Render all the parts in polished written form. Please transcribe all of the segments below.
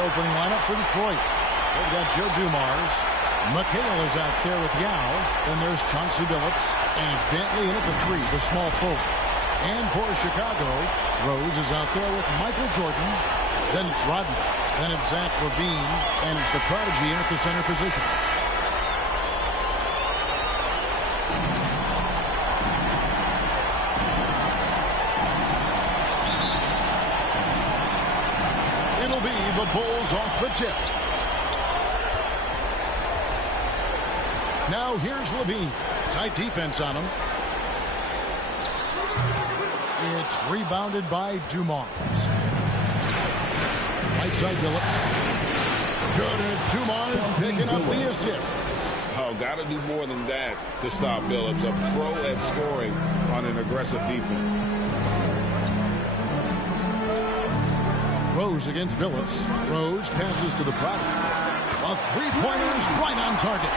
opening lineup for Detroit. They've got Joe Dumars. McHale is out there with Yao. Then there's Chauncey Billups. And it's Dantley in at the 3, the small forward. And for Chicago, Rose is out there with Michael Jordan. Then it's Rodman. Then it's Zach LaVine. And it's the Prodigy in at the center position. It'll be the Bulls off the tip. Now here's LaVine. Tight defense on him. It's rebounded by Dumars. Right side Billups. Good as Dumars picking up the assist. Oh, got to do more than that to stop Billups. A pro at scoring on an aggressive defense. Rose against Billups. Rose passes to the product. A three-pointer is right on target.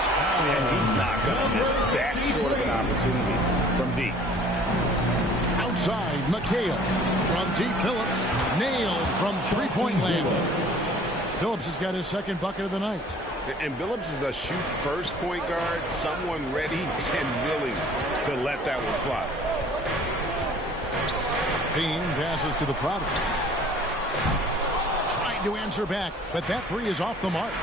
And he's not going to miss that sort of an opportunity from deep. Outside, McHale. From deep, Billups. Nailed from three-point land. Billups has got his second bucket of the night. And Billups is a shoot-first point guard, someone ready and willing to let that one fly. Bean passes to the product. Trying to answer back, but that three is off the mark.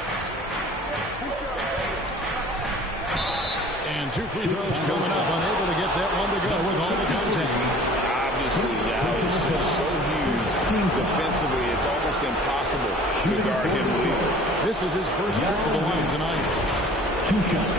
And 2 free throws coming up, unable to get that one to go with all the contact. Obviously, that is just so huge. Defensively, it's almost impossible to guard him legally. This is his first trip to the line tonight. 2 shots.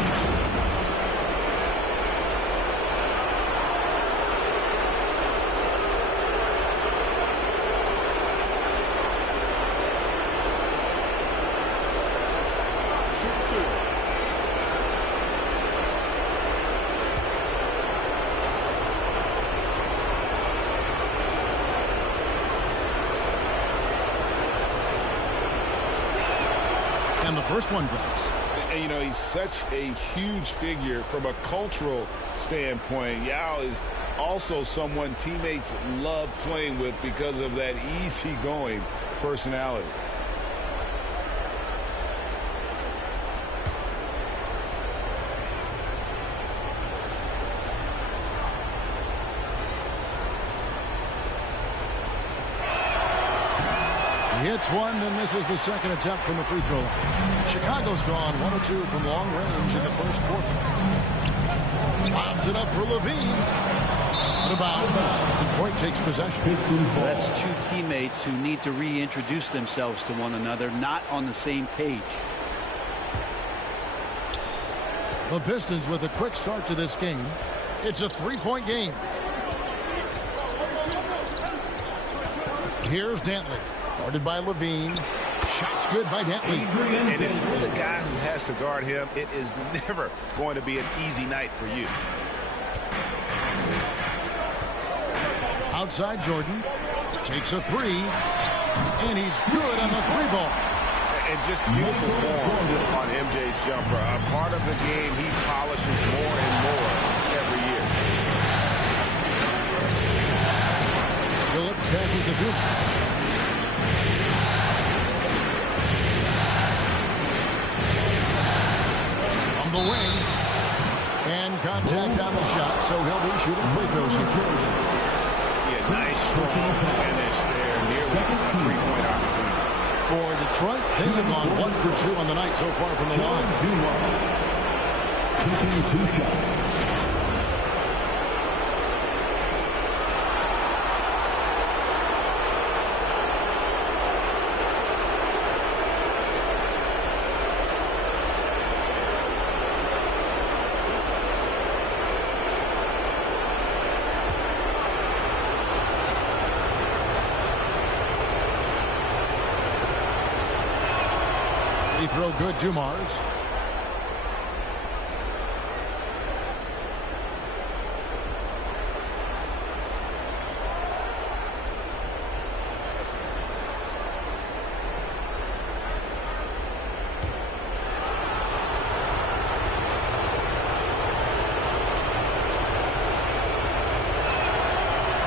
And the first one drops. And, you know, he's such a huge figure from a cultural standpoint. Yao is also someone teammates love playing with because of that easygoing personality. He hits one, then misses the second attempt from the free throw line. Chicago's gone 1 or 2 from long range in the first quarter. Lobs it up for LaVine. Out of bounds. Detroit takes possession. That's 2 teammates who need to reintroduce themselves to one another, not on the same page. The Pistons with a quick start to this game. It's a 3-point game. Here's Dantley. Guarded by LaVine. Shots good by Dantley. And if you're the guy who has to guard him, it is never going to be an easy night for you. Outside Jordan. Takes a 3. And he's good on the 3-ball. And just beautiful form on MJ's jumper. A part of the game he polishes more and more every year. Billups passes to Duke. On the wing. And contact on the shot, so he'll be shooting free throws here. Yeah, nice strong finish there. Nearly a 3-point opportunity. For Detroit, they have gone 1 for 2 on the night so far from the line. Taking 2 shots. Free throw good, Dumars.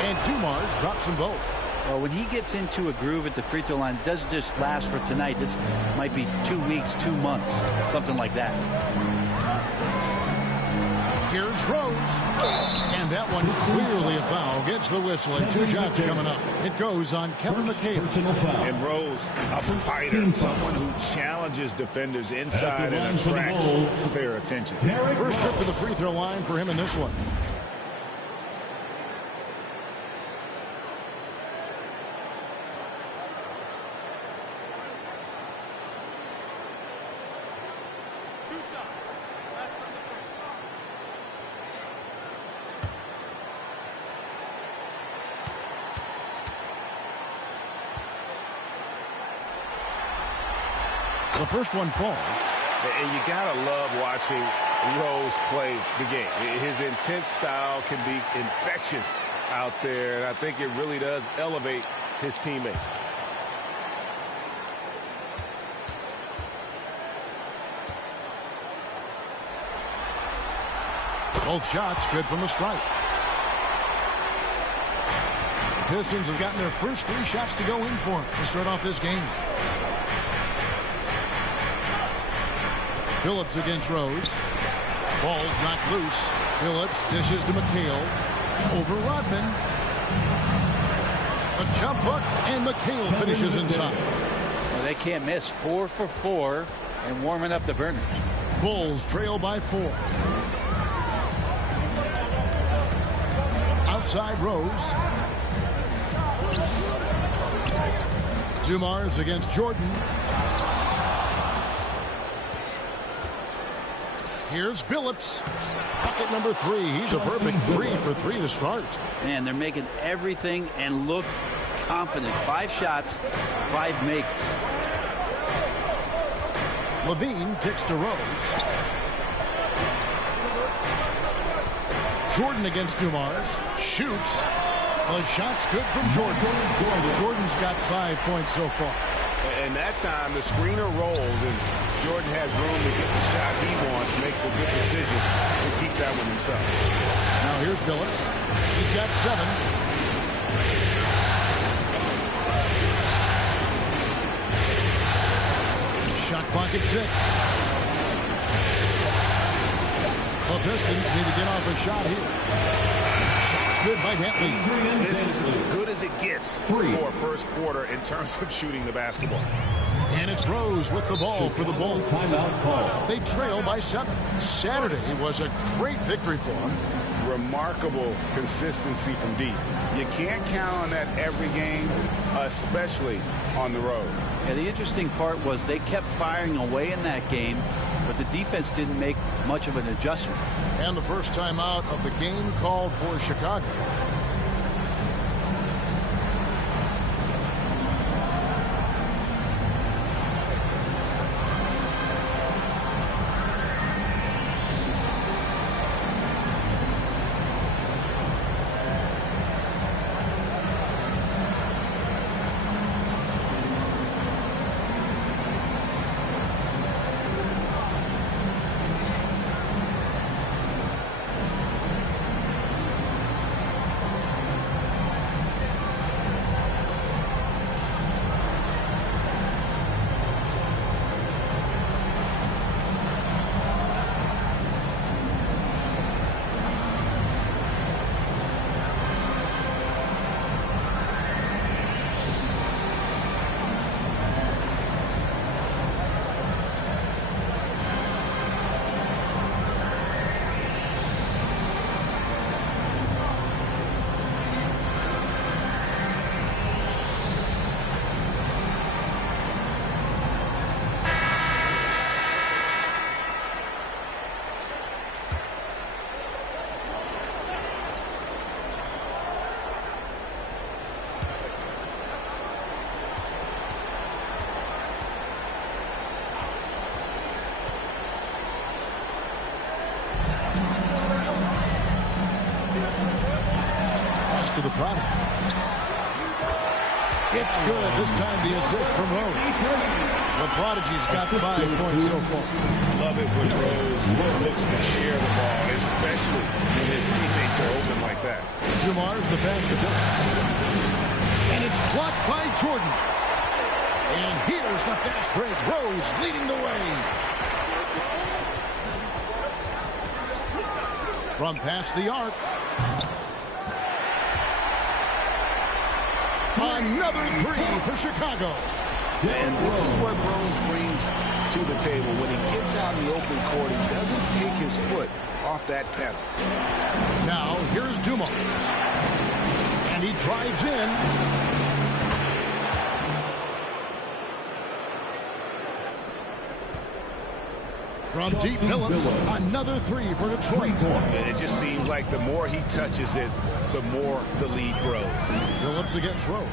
And Dumars drops them both. Well, when he gets into a groove at the free throw line, it doesn't just last for tonight. This might be 2 weeks, 2 months, something like that. Here's Rose. And that one clearly a foul. Gets the whistle and 2 shots coming up. It goes on Kevin McHale. And Rose, a fighter, someone who challenges defenders inside and attracts their attention. First trip to the free throw line for him in this one. The first one falls. And you gotta love watching Rose play the game. His intense style can be infectious out there, and I think it really does elevate his teammates. Both shots good from the stripe. The Pistons have gotten their first 3 shots to go in for him to start off this game. Phillips against Rose. Ball's knocked loose. Phillips dishes to McHale. Over Rodman. A jump hook, and McHale finishes inside. Well, they can't miss. 4 for 4 and warming up the burners. Bulls trail by 4. Outside Rose. Dumars against Jordan. Here's Phillips. Bucket number 3. He's a perfect 3 for 3 to start. Man, they're making everything and look confident. 5 shots, 5 makes. Levine kicks to Rose. Jordan against Dumars. Shoots. The shot's good from Jordan. Jordan's got 5 points so far. And that time, the screener rolls, and Jordan has room to get the shot he wants, makes a good decision to keep that one himself. Now here's Phillips. He's got 7. Shot clock at 6. The Pistons need to get off a shot here. Shots good by Dantley. This is as good as it gets for a first quarter in terms of shooting the basketball. And it's Rose with the ball for the Bulls. They trail by 7. Saturday was a great victory for them. Remarkable consistency from deep. You can't count on that every game, especially on the road. Yeah, the interesting part was they kept firing away in that game, but the defense didn't make much of an adjustment. And the first time out of the game called for Chicago. To the product. It's good. This time the assist from Rose. The Prodigy's got 5 points so far. Love it when Rose looks to share the ball, especially when his teammates are open like that. Dumars the pass to Phillips. And it's blocked by Jordan. And here's the fast break. Rose leading the way. From past the arc. Another three for Chicago. And this is what Rose brings to the table. When he gets out in the open court, he doesn't take his foot off that pedal. Now, here's Dumars. And he drives in. From deep, Phillips, another three for Detroit. And it just seems like the more he touches it, the more the lead grows. Phillips against Rose.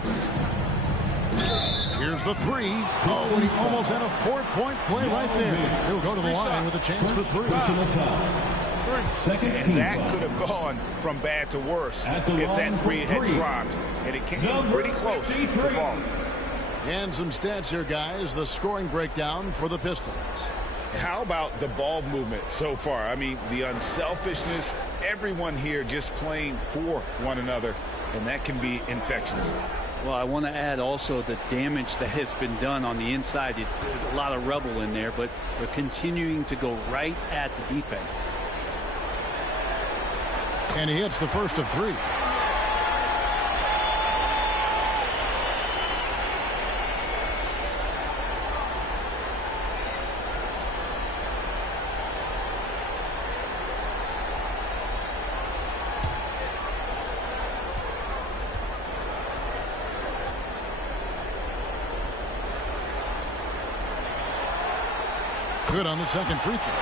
Here's the three. Oh, and he almost had a four-point play right there. He'll go to the line with a chance for three. And that could have gone from bad to worse if that three had dropped. And it came pretty close to falling. And some stats here, guys. The scoring breakdown for the Pistons. How about the ball movement so far? I mean, the unselfishness, everyone here just playing for one another, and that can be infectious. Well, I want to add also the damage that has been done on the inside. It's a lot of rubble in there, but they're continuing to go right at the defense. And he hits the first of three. Good on the second free throw.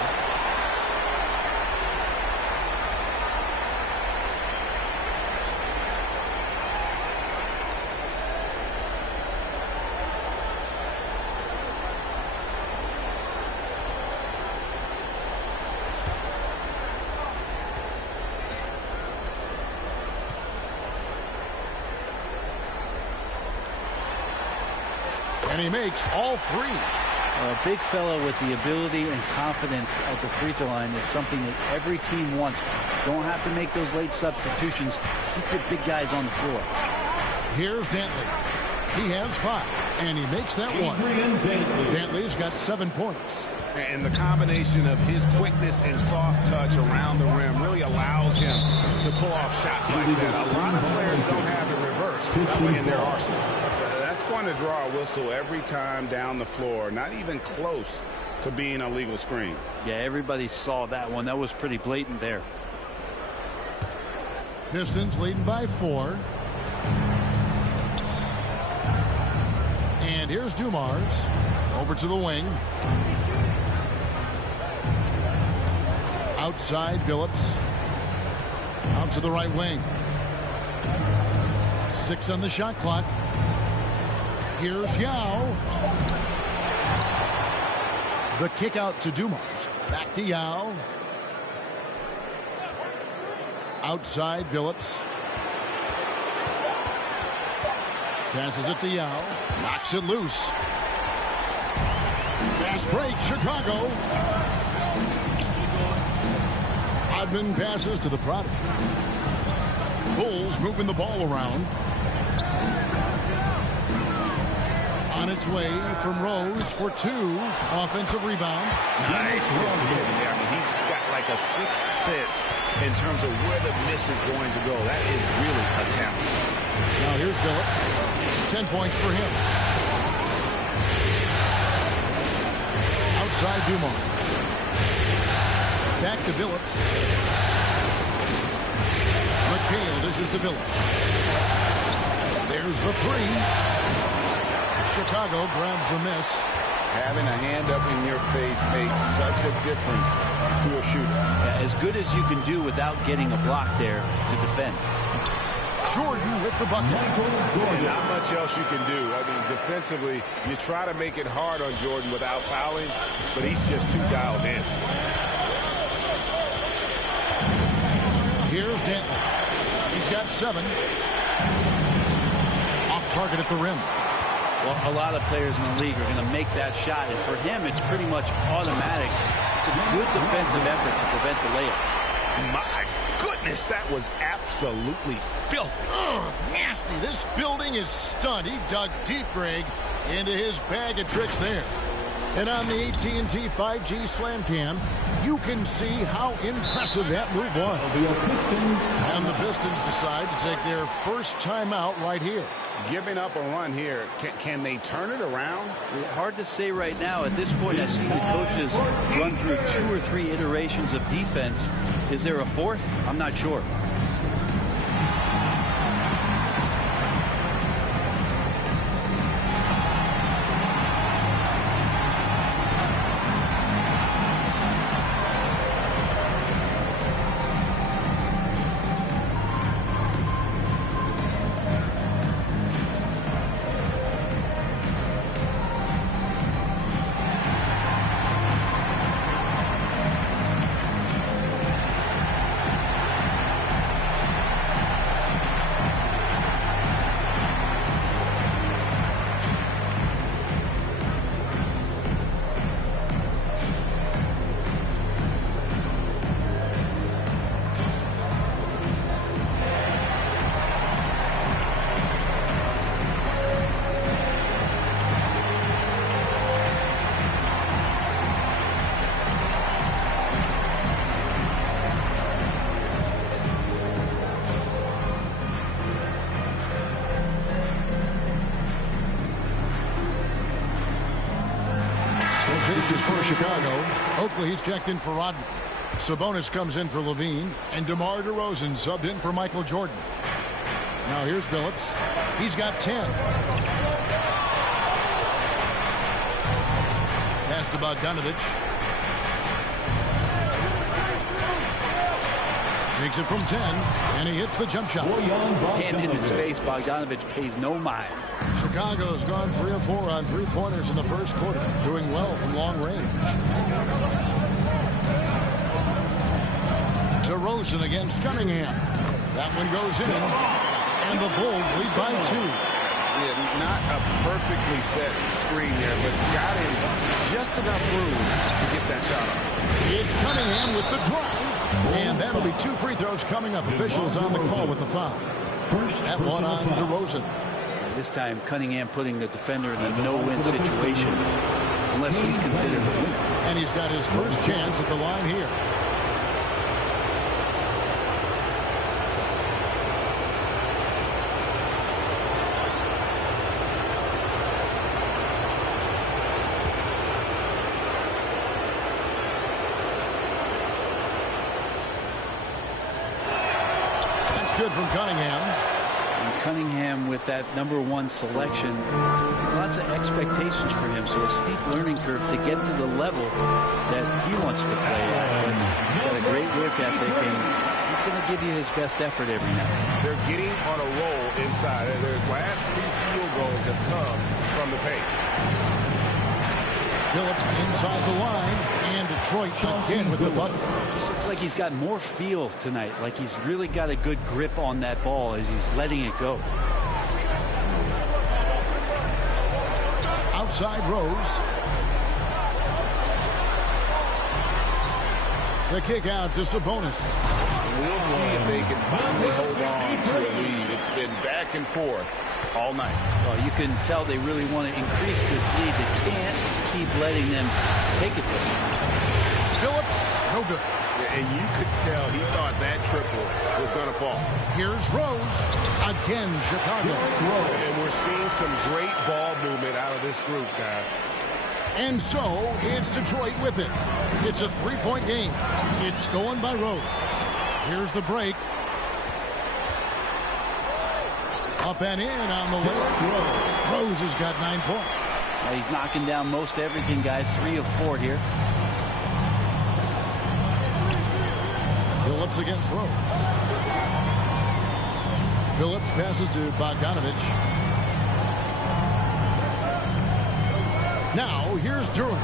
And he makes all three. A big fellow with the ability and confidence at the free throw line is something that every team wants. Don't have to make those late substitutions. Keep your big guys on the floor. Here's Dantley. He has 5, and he makes that one. Dantley's got 7 points. And the combination of his quickness and soft touch around the rim really allows him to pull off shots like that. A lot of players don't have the reverse in their arsenal. That's going to draw a whistle every time down the floor. Not even close to being a legal screen. Yeah, everybody saw that one. That was pretty blatant there. Pistons leading by 4. And here's Dumars over to the wing. Outside Phillips. Out to the right wing. 6 on the shot clock. Here's Yao. The kick out to Dumars. Back to Yao. Outside Phillips. Passes it to Yao. Knocks it loose. Fast break, Chicago. Odman passes to the Prodigy. Bulls moving the ball around. On its way from Rose for 2. Offensive rebound. Nice. Yeah, I mean, he's got like a 6th sense in terms of where the miss is going to go. That is really a talent. Now here's Phillips. 10 points for him. Outside Dumars. Back to Phillips. McHale dishes to Phillips. There's the 3. Chicago grabs the miss. Having a hand up in your face makes such a difference to a shooter. Yeah, as good as you can do without getting a block there to defend. Jordan with the bucket. And not much else you can do. I mean, defensively, you try to make it hard on Jordan without fouling, but he's just too dialed in. Here's Dantley. He's got 7. Off target at the rim. Well, a lot of players in the league are going to make that shot, and for him, it's pretty much automatic. It's a good defensive effort to prevent the layup. My goodness. goodness, that was absolutely filthy. Ugh, nasty. This building is stunned. He dug deep, Greg, into his bag of tricks there. And on the AT&T 5G Slam Cam, you can see how impressive that move was. And the Pistons decide to take their first timeout right here. Giving up a run here, can they turn it around? Hard to say right now. At this point, I've seen the coaches run through 2 or 3 iterations of defense. Is there a fourth? I'm not sure. Changes for Chicago. Oakley, he's checked in for Rodman. Sabonis comes in for Levine. And DeMar DeRozan subbed in for Michael Jordan. Now here's Billups. He's got 10. Pass to Bogdanovich. Takes it from 10, and he hits the jump shot. Hand in his face, Bogdanovich pays no mind. Chicago's gone 3 of 4 on three-pointers in the first quarter, doing well from long range. DeRozan against Cunningham. That one goes in, and the Bulls lead by 2. Yeah, not a perfectly set screen there, but got in just enough room to get that shot off. It's Cunningham with the drive. And that'll be 2 free throws coming up. Officials on the call with the foul. That one on DeRozan. This time, Cunningham putting the defender in a no-win situation, unless he's considered a winner. And he's got his first chance at the line here. Good from Cunningham. And Cunningham with that #1 selection, lots of expectations for him, so a steep learning curve to get to the level that he wants to play at. But he's got a great work ethic, and he's going to give you his best effort every night. They're getting on a roll inside. Their last 3 field goals have come from the paint. Phillips inside the line, and Detroit again with the bucket. Just looks like he's got more feel tonight, like he's really got a good grip on that ball as he's letting it go. Outside Rose. The kick out to Sabonis. We'll see if they can finally hold on to a lead. It's been back and forth all night. Oh, you can tell they really want to increase this lead. They can't keep letting them take it from them. Phillips, no good. And you could tell he thought that triple was going to fall. Here's Rose. Again, Chicago. And we're seeing some great ball movement out of this group, guys. And so, it's Detroit with it. It's a 3-point game. It's stolen by Rose. Here's the break. Up and in on the way. Rose has got 9 points. Now he's knocking down most everything, guys. 3 of 4 here. Phillips against Rose. Phillips passes to Bogdanovich. Now, here's Durham.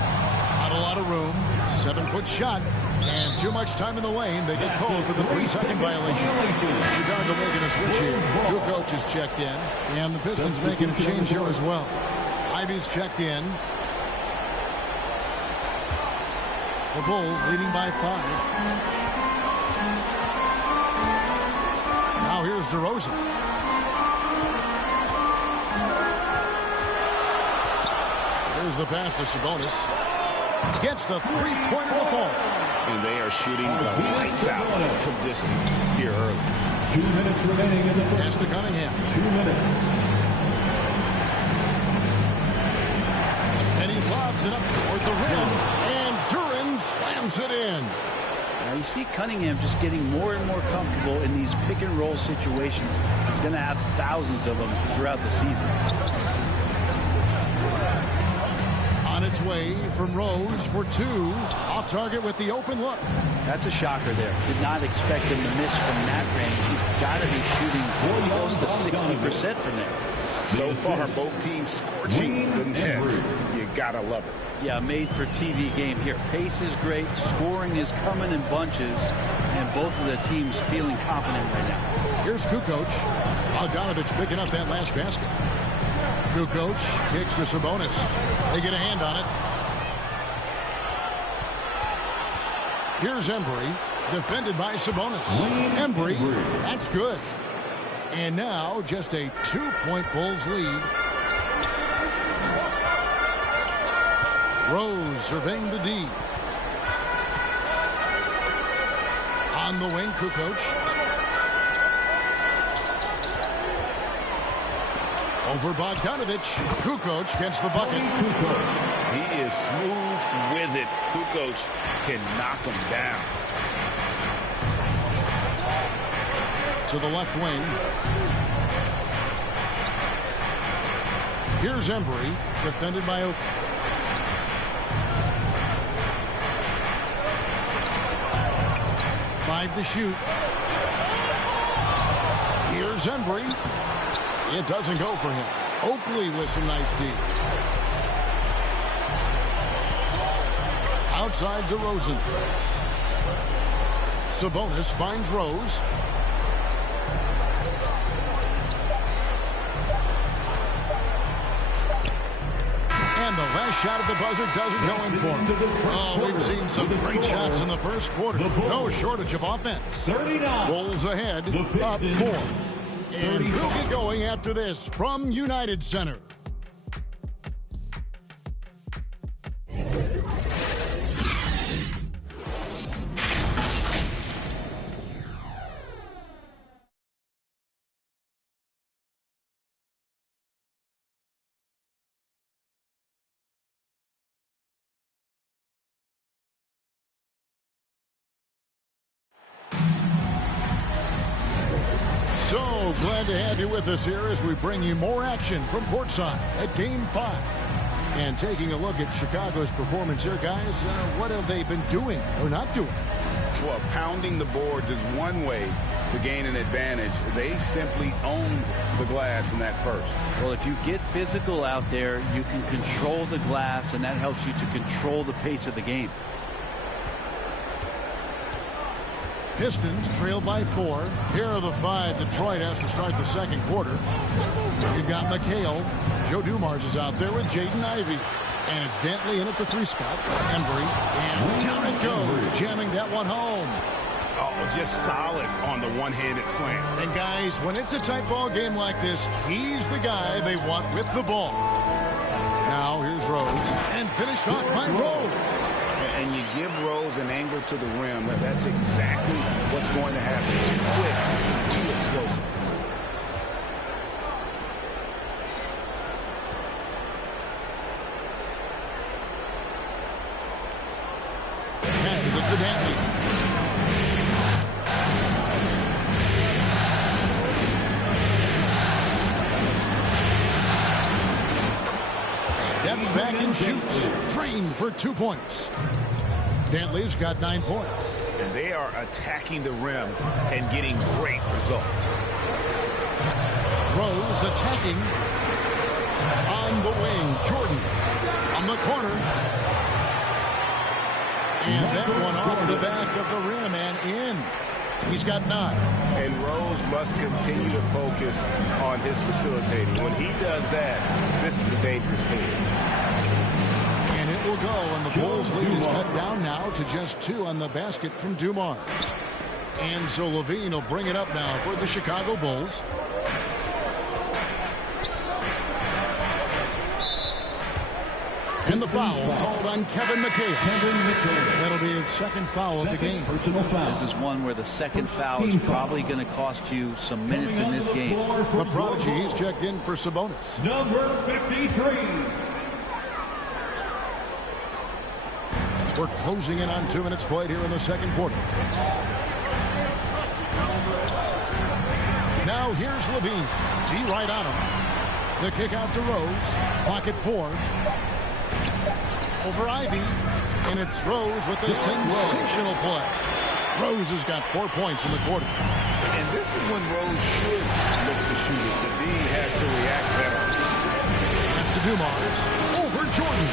Not a lot of room. 7-foot shot. And too much time in the lane. They get called for the 3-second violation. Chicago making a switch here. New coach is checked in. And the Pistons making a change here as well. Ivy's checked in. The Bulls leading by 5. Here's DeRozan. Here's the pass to Sabonis. Gets the three-pointer to fall. And they are shooting the lights out from distance here early. 2 minutes remaining in the first. Pass to Cunningham. 2 minutes. And he lobs it up toward the rim. And Duran slams it in. Now you see Cunningham just getting more and more comfortable in these pick-and-roll situations. He's going to have thousands of them throughout the season. On its way from Rose for two. Off target with the open look. That's a shocker there. Did not expect him to miss from that range. He's got to be shooting close to 60% from there. So far, both teams scorching the nets. You got to love it. Yeah, made for TV game here. Pace is great. Scoring is coming in bunches. And both of the teams feeling confident right now. Here's Kukoc. Bogdanovich picking up that last basket. Kukoc kicks to Sabonis. They get a hand on it. Here's Embry, defended by Sabonis. Embry, that's good. And now just a 2-point Bulls lead. Rose surveying the D. On the wing, Kukoc. Over Bogdanovich. Kukoc gets the bucket. He is smooth with it. Kukoc can knock him down. To the left wing. Here's Embry, defended by Oak. Five to shoot. Here's Embry. It doesn't go for him. Oakley with some nice D. Outside DeRozan. Sabonis finds Rose. And the last shot at the buzzer doesn't go in for him. Oh, we've seen some great shots in the first quarter. No shortage of offense. Bulls ahead, up 4. And we'll get going after this from United Center. So glad to have you with us here as we bring you more action from courtside at Game 5. And taking a look at Chicago's performance here, guys, what have they been doing or not doing? Well, pounding the boards is one way to gain an advantage. They simply owned the glass in that first. Well, if you get physical out there, you can control the glass, and that helps you to control the pace of the game. Pistons trail by 4. Here are the 5 Detroit has to start the second quarter. You've got McHale. Joe Dumars is out there with Jaden Ivey. And it's Dantley in at the 3 spot. Embry. And down it goes, jamming that one home. Oh, just solid on the one-handed slam. And guys, when it's a tight ball game like this, he's the guy they want with the ball. Now here's Rose. And finished off by Rose. And you give Rose an angle to the rim. That's exactly what's going to happen. Too quick, too explosive. Passes it to Dantley. Steps back and shoots. Drained for 2 points. Dantley's got 9 points. And they are attacking the rim and getting great results. Rose attacking. On the wing, Jordan. On the corner. And that one off the back of the rim and in. He's got 9. And Rose must continue to focus on his facilitating. When he does that, this is a dangerous team. And it will go, and the Bulls' lead is cut down now to just 2 on the basket from Dumars. And so Levine will bring it up now for the Chicago Bulls. And the foul called on Kevin McHale. That'll be his second foul of the game. This is one where the second foul is probably going to cost you some minutes in this game. The prodigy, he's checked in for Sabonis. Number 53. We're closing in on 2 minutes played here in the second quarter. Now here's Levine. D right on him. The kick out to Rose. Clock at 4. Over Ivy. And it's Rose with a sensational play. Rose has got 4 points in the quarter. And this is when Rose should look to shoot it. The D has to react better. That's to Dumars. Over Jordan.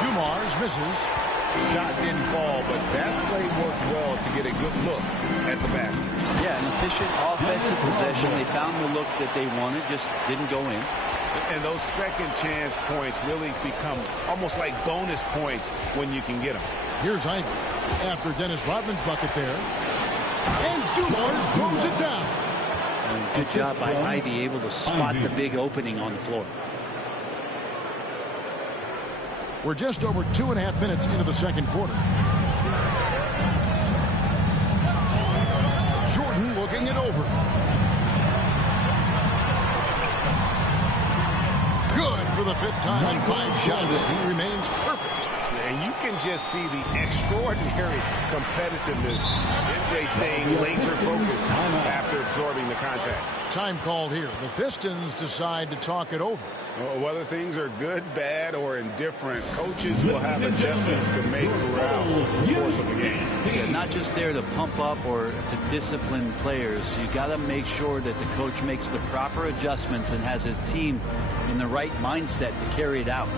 Dumars misses. Shot didn't fall, but that play worked well to get a good look at the basket. Yeah, an efficient offensive possession. They found the look that they wanted, just didn't go in. And those second chance points really become almost like bonus points when you can get them. Here's Ivy after Dennis Rodman's bucket there. And Dumars throws it down. And good job by Ivy, able to spot the big opening on the floor. We're just over 2.5 minutes into the second quarter. Jordan looking it over. Good for the 5th time in 5 shots. He remains perfect. And you can just see the extraordinary competitiveness. MJ staying laser focused after absorbing the contact. Time called here. The Pistons decide to talk it over. Whether things are good, bad, or indifferent, coaches will have adjustments to make throughout the course of the game. Yeah, not just there to pump up or to discipline players. You got to make sure that the coach makes the proper adjustments and has his team in the right mindset to carry it out.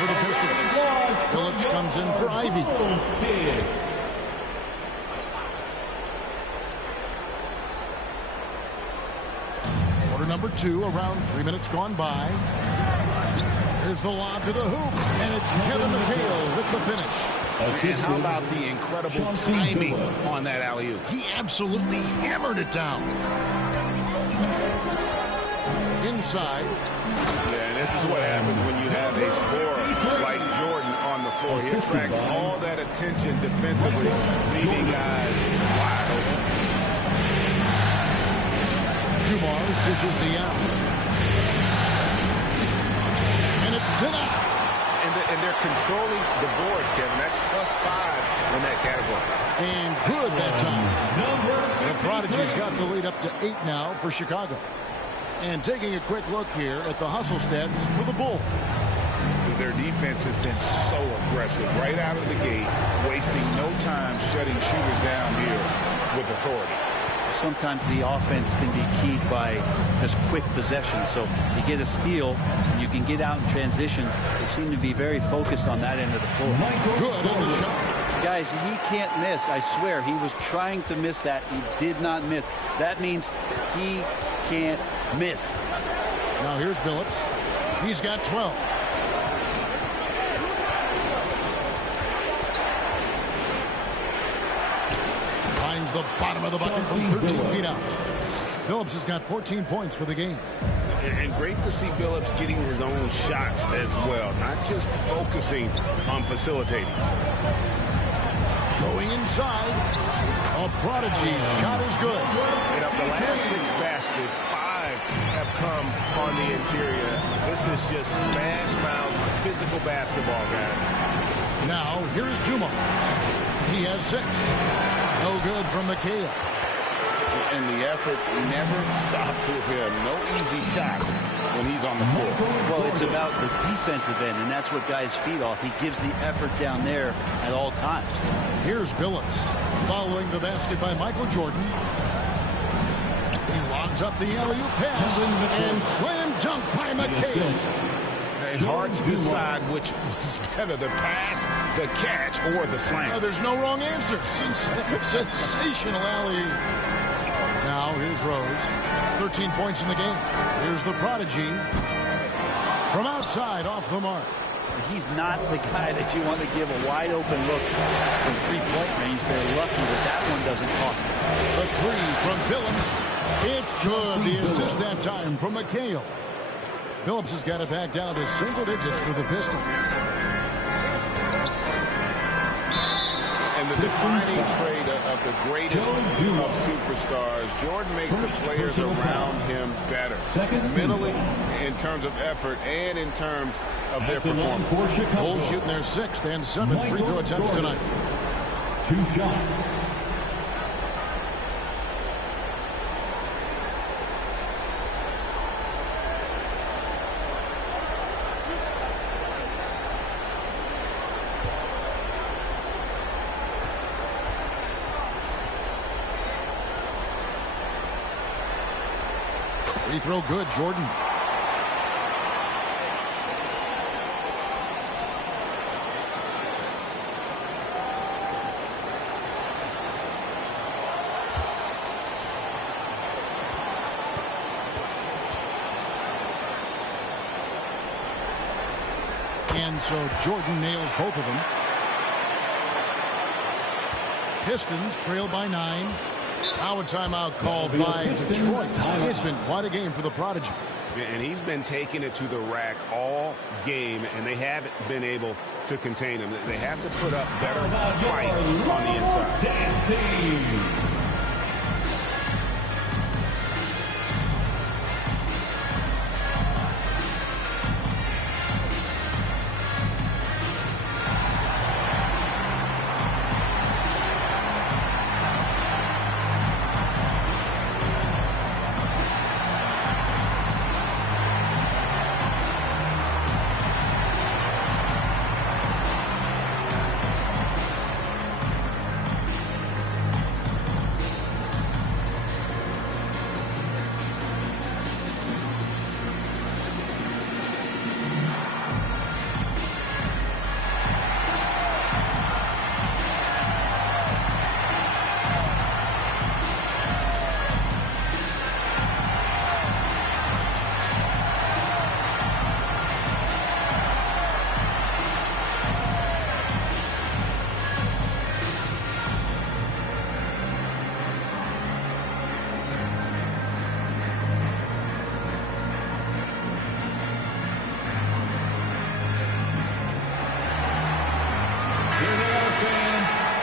For the Pistons. Phillips comes in for Ivy. Quarter number 2, around 3 minutes gone by. Here's the lob to the hoop, and it's Kevin McHale with the finish. And how about the incredible timing on that alley-oop? He absolutely hammered it down. Inside. Yeah, and this is what happens when you have a scorer like Jordan on the floor. He attracts all that attention defensively, leaving guys wide open. Dumars dishes the out. And it's denied. And they're controlling the boards, Kevin. That's +5 in that category. And good that time. The Prodigy's got the lead up to 8 now for Chicago. And taking a quick look here at the hustle stats for the Bulls. Their defense has been so aggressive right out of the gate, wasting no time shutting shooters down here with authority. Sometimes the offense can be keyed by just quick possession. So you get a steal, and you can get out in transition. They seem to be very focused on that end of the floor. Good on the shot. Guys, he can't miss. I swear, he was trying to miss that. He did not miss. That means he can't miss. Now here's Phillips. He's got 12. Finds the bottom of the bucket from 13 feet out. Phillips has got 14 points for the game. And great to see Phillips getting his own shots as well, not just focusing on facilitating. Going inside. A prodigy shot is good. And of the last 6 baskets, 5 have come on the interior. This is just smash mouth physical basketball, guys. Now, here's Dumars. He has 6. No good from McHale. And the effort never stops with him. No easy shots when he's on the floor. Well, it's about the defensive end, and that's what guys feed off. He gives the effort down there at all times. Here's Billups following the basket by Michael Jordan. He lobs up the alley-oop pass and slam dunk by McHale. It's hard to decide which was better, the pass, the catch, or the slam. There's no wrong answer. Sensational alley-oop. Now, here's Rose. 13 points in the game. Here's the prodigy. From outside, off the mark. He's not the guy that you want to give a wide-open look from three-point range. They're lucky that one doesn't cost them. The 3 from Billups. It's good. The assist that time from McHale. Billups has got it back down to single digits for the Pistons. And the defining trait of the greatest of superstars, Jordan makes the players around him better. Mentally, in terms of effort, and in terms of their performance. Bulls shooting their 6th and 7th free throw attempts tonight. 2 shots. Free throw good, Jordan. And so Jordan nails both of them. Pistons trail by 9. Now a timeout called by Detroit. It's been quite a game for the prodigy. And he's been taking it to the rack all game, and they haven't been able to contain him. They have to put up better fight on the inside.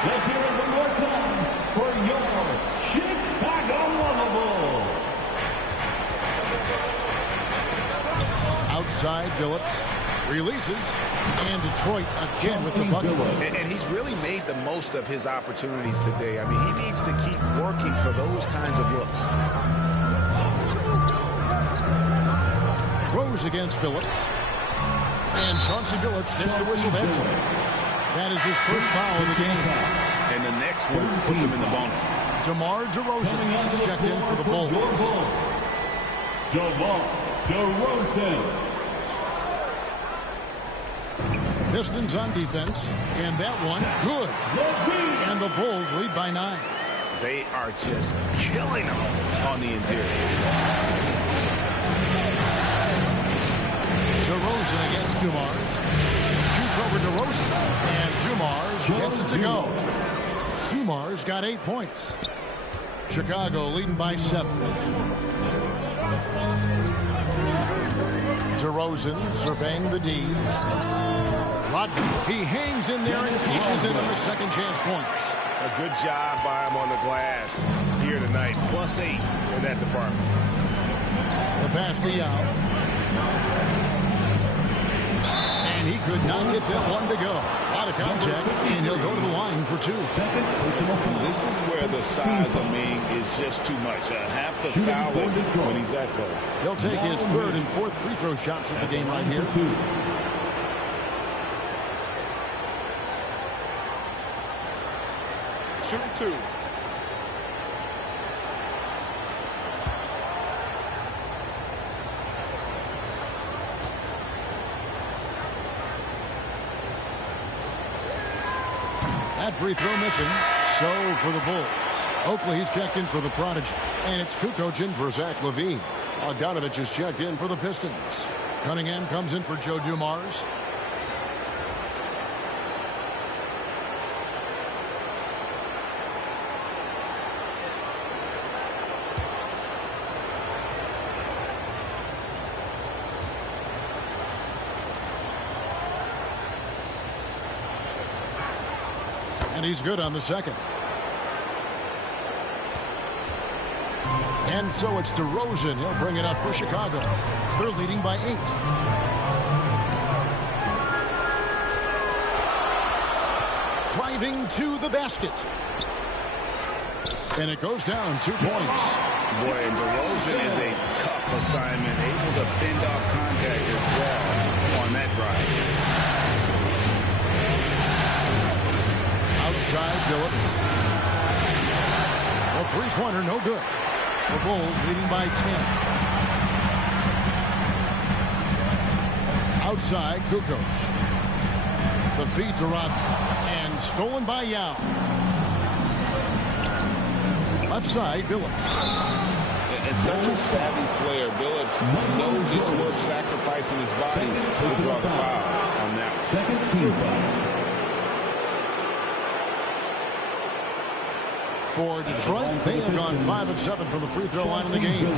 Let's hear it one more time for your Chicago Bulls. Outside, Billups releases, and Detroit again with the bucket. And he's really made the most of his opportunities today. I mean, he needs to keep working for those kinds of looks. Rose against Billups. And Chauncey Billups gets the whistle that time. That is his first foul of the game. And the next one puts him in the bonus. DeMar DeRozan is checked in for the Bulls. DeMar DeRozan. Pistons on defense. And that one, good. And the Bulls lead by 9. They are just killing them on the interior. DeRozan against Dumars. Shoots over DeRozan. And Dumars gets it to go. Dumars got 8 points. Chicago leading by 7. DeRozan surveying the D. Rodney, he hangs in there and cashes in on the second chance points. A good job by him on the glass here tonight. +8 in that department. The pass to Yao. And he could not get that one to go. Out of contact, and he'll go to the line for 2. This is where the size of Ming is just too much. Have to foul him when he's that close. He'll take his third and fourth free throw shots at the game right here. Shooting 2. That free throw missing. So for the Bulls. Oakley, he's checked in for the Prodigy. And it's Kukoc in for Zach LaVine. Bogdanovich is checked in for the Pistons. Cunningham comes in for Joe Dumars. And he's good on the second. And so it's DeRozan. He'll bring it up for Chicago. They're leading by 8. Driving to the basket. And it goes down 2 points. Boy, and DeRozan is a tough assignment. Able to fend off contact as well on that drive. Outside Phillips. A three-pointer, no good. The Bulls leading by 10. Outside Kukoc. The feed to Rodney. And stolen by Yao. Left side, Phillips. And such a savvy player. Phillips knows it's worth sacrificing his body to draw the foul on that. Second team foul. For Detroit, they have gone 5 of 7 from the free throw line in the game.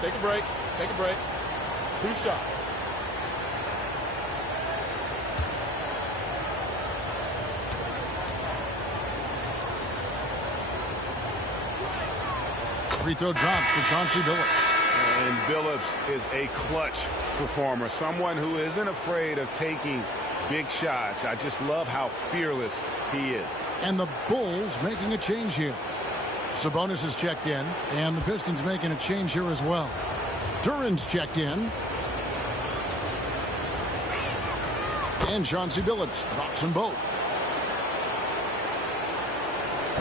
Take a break. Take a break. 2 shots. Free throw drops for Chauncey Billups. And Billups is a clutch performer, someone who isn't afraid of taking big shots. I just love how fearless he is. And the Bulls making a change here. Sabonis is checked in, and the Pistons making a change here as well. Duran's checked in. And Chauncey Billups drops them both.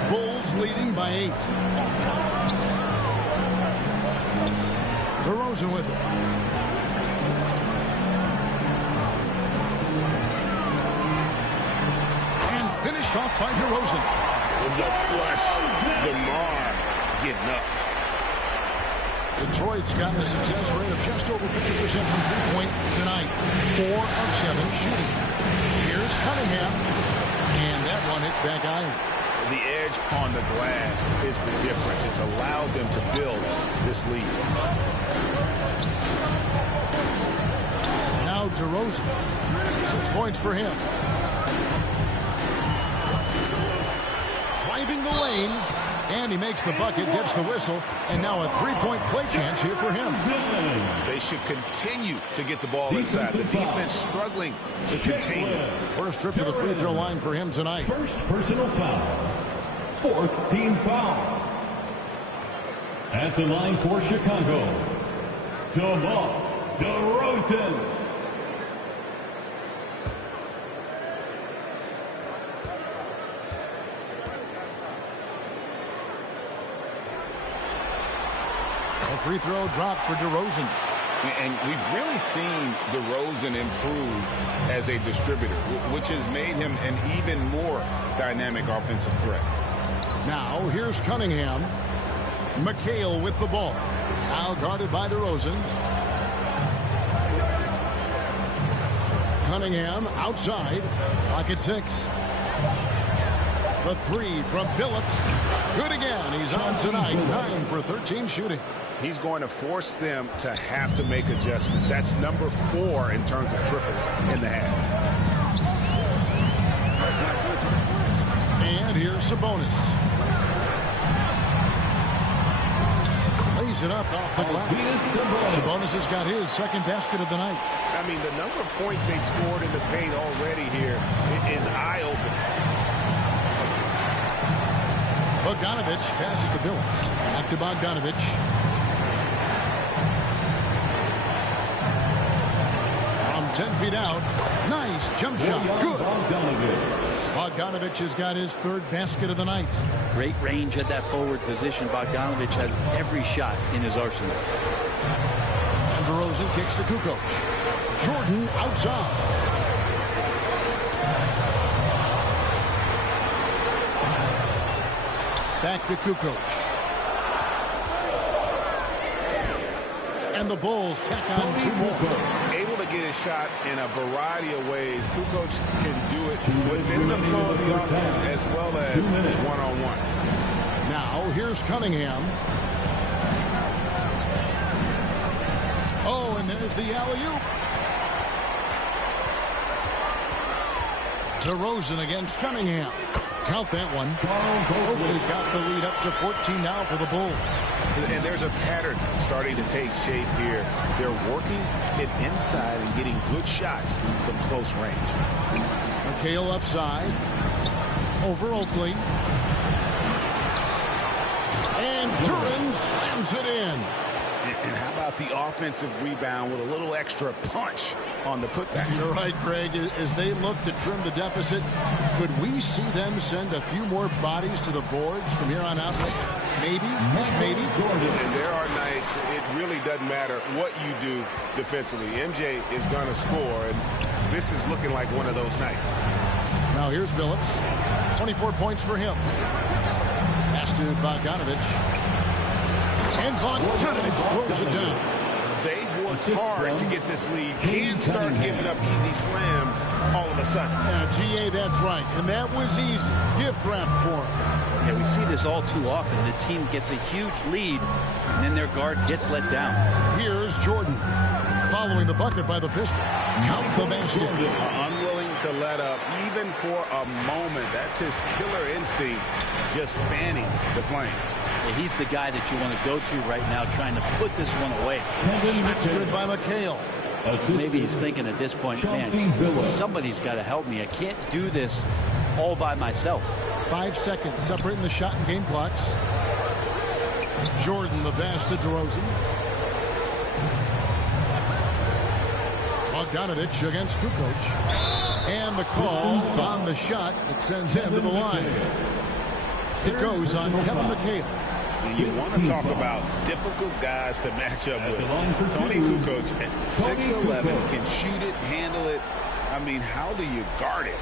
Bulls leading by 8. DeRozan with it. And finished off by DeRozan. With the flush, DeMar getting up. Detroit's gotten a success rate of just over 50% from three-point tonight. 4 of 7 shooting. Here's Cunningham. And that one hits back iron. The edge on the glass is the difference. It's allowed them to build this lead. Now DeRozan. 6 points for him. Driving the lane. And he makes the bucket, gets the whistle, and now a three-point play chance here for him. They should continue to get the ball inside. The defense struggling to contain it. First trip to the free throw line for him tonight. First personal foul. 4th team foul. At the line for Chicago, DeMar DeRozan. A free throw drop for DeRozan. And we've really seen DeRozan improve as a distributor, which has made him an even more dynamic offensive threat. Now, here's Cunningham. McHale with the ball. Now guarded by DeRozan. Cunningham outside. Clock at 6. The three from Billups. Good again. He's on tonight. 9 for 13 shooting. He's going to force them to have to make adjustments. That's number 4 in terms of triples in the half. And here's Sabonis. Lays it up off the glass. Sabonis has got his second basket of the night. I mean, the number of points they've scored in the paint already here is eye-opening. Bogdanovich passes to Billups. Back to Bogdanovich. From 10 feet out. Nice jump shot. Good. Bogdanovich has got his third basket of the night. Great range at that forward position. Bogdanovich has every shot in his arsenal. And DeRozan kicks to Kukoc. Jordan outside. Back to Kukoc. And the Bulls tack on 2 more. Able to get his shot in a variety of ways. Kukoc can do it within the flow of the offense as well as one-on-one. Now here's Cunningham. Oh, and there's the alley-oop. DeRozan against Cunningham. Count that one. Oakley's got the lead up to 14 now for the Bulls. And there's a pattern starting to take shape here. They're working it inside and getting good shots from close range. McHale left side. Over Oakley. And Duran slams it in. And how about the offensive rebound with a little extra punch on the putback? You're right, Greg. As they look to trim the deficit, could we see them send a few more bodies to the boards from here on out? Maybe, just maybe. And there are nights it really doesn't matter what you do defensively. MJ is going to score, and this is looking like one of those nights. Now here's Billups. 24 points for him. Pass to Bogdanovich. And Bogdanovich throws it down. They worked hard to get this lead. Can't start giving up easy slams all of a sudden. Yeah, GA, that's right. And that was easy. Gift wrap for him. Yeah, we see this all too often. The team gets a huge lead, and then their guard gets let down. Here's Jordan. Following the bucket by the Pistons. Count the basket. Unwilling to let up, even for a moment. That's his killer instinct, just fanning the flame. Yeah, he's the guy that you want to go to right now, trying to put this one away. That's good by McHale. Maybe he's thinking at this point, man, somebody's got to help me. I can't do this all by myself. 5 seconds separating the shot and game clocks. Jordan the pass to DeRozan. Bogdanovich against Kukoc. And the call on the shot that sends him to the line. It goes on Kevin McHale. And you want to talk about difficult guys to match up with. Tony Kukoc at 6'11", can shoot it, handle it. I mean, how do you guard it?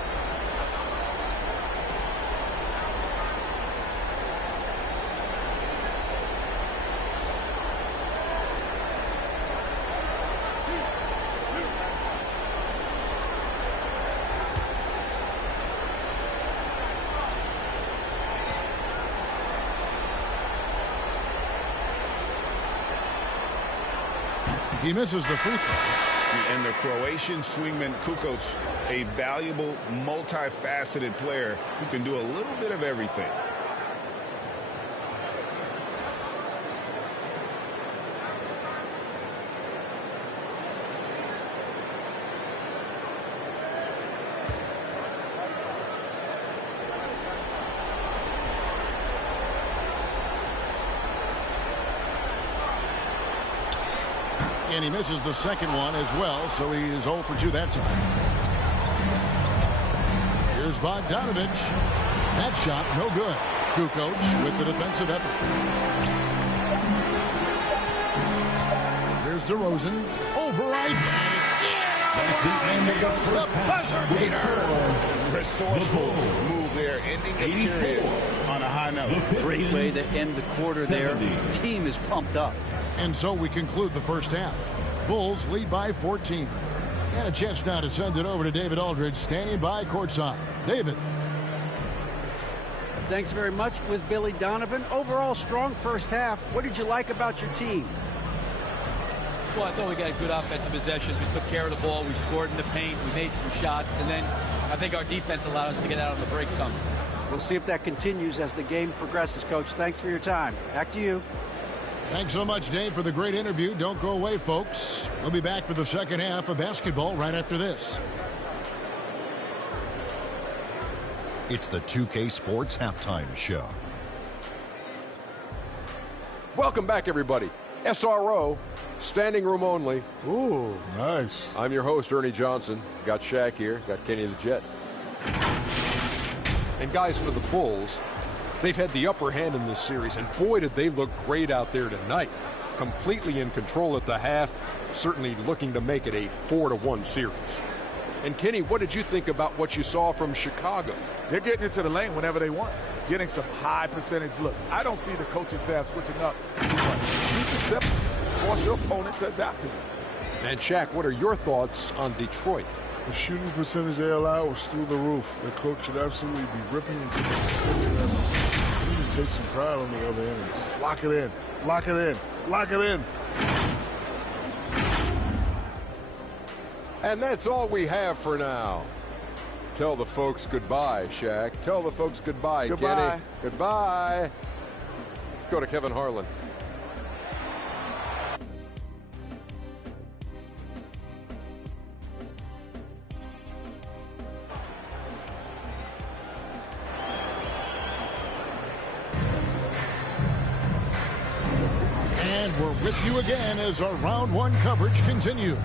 He misses the free throw. And the Croatian swingman Kukoc, a valuable, multifaceted player who can do a little bit of everything. And he misses the second one as well, so he is 0 for 2 that time. Here's Bogdanovich. That shot, no good. Kukoc with the defensive effort. Here's DeRozan. Override, and it's in. He goes the buzzer beater. Resourceful move there, ending the period on a high note. Great way to end the quarter there. Team is pumped up. And so we conclude the first half. Bulls lead by 14. And a chance now to send it over to David Aldridge, standing by courtside. David. Thanks very much with Billy Donovan. Overall, strong first half. What did you like about your team? Well, I thought we got good offensive possessions. We took care of the ball. We scored in the paint. We made some shots. And then I think our defense allowed us to get out on the break some. We'll see if that continues as the game progresses, Coach. Thanks for your time. Back to you. Thanks so much, Dave, for the great interview. Don't go away, folks. We'll be back for the second half of basketball right after this. It's the 2K Sports Halftime Show. Welcome back, everybody. SRO, standing room only. Ooh, nice. I'm your host, Ernie Johnson. Got Shaq here. Got Kenny the Jet. And guys, for the Bulls, they've had the upper hand in this series, and boy, did they look great out there tonight. Completely in control at the half, certainly looking to make it a 4-1 series. And Kenny, what did you think about what you saw from Chicago? They're getting into the lane whenever they want, getting some high percentage looks. I don't see the coaching staff switching up too much. You can simply force your opponent to adapt to it. And Shaq, what are your thoughts on Detroit? The shooting percentage they allow was through the roof. The coach should absolutely be ripping into the defensive end. He can take some pride on the other end. Just lock it in. Lock it in. Lock it in. And that's all we have for now. Tell the folks goodbye, Shaq. Tell the folks goodbye, Goodbye. Kenny. Goodbye. Go to Kevin Harlan. And we're with you again as our round one coverage continues.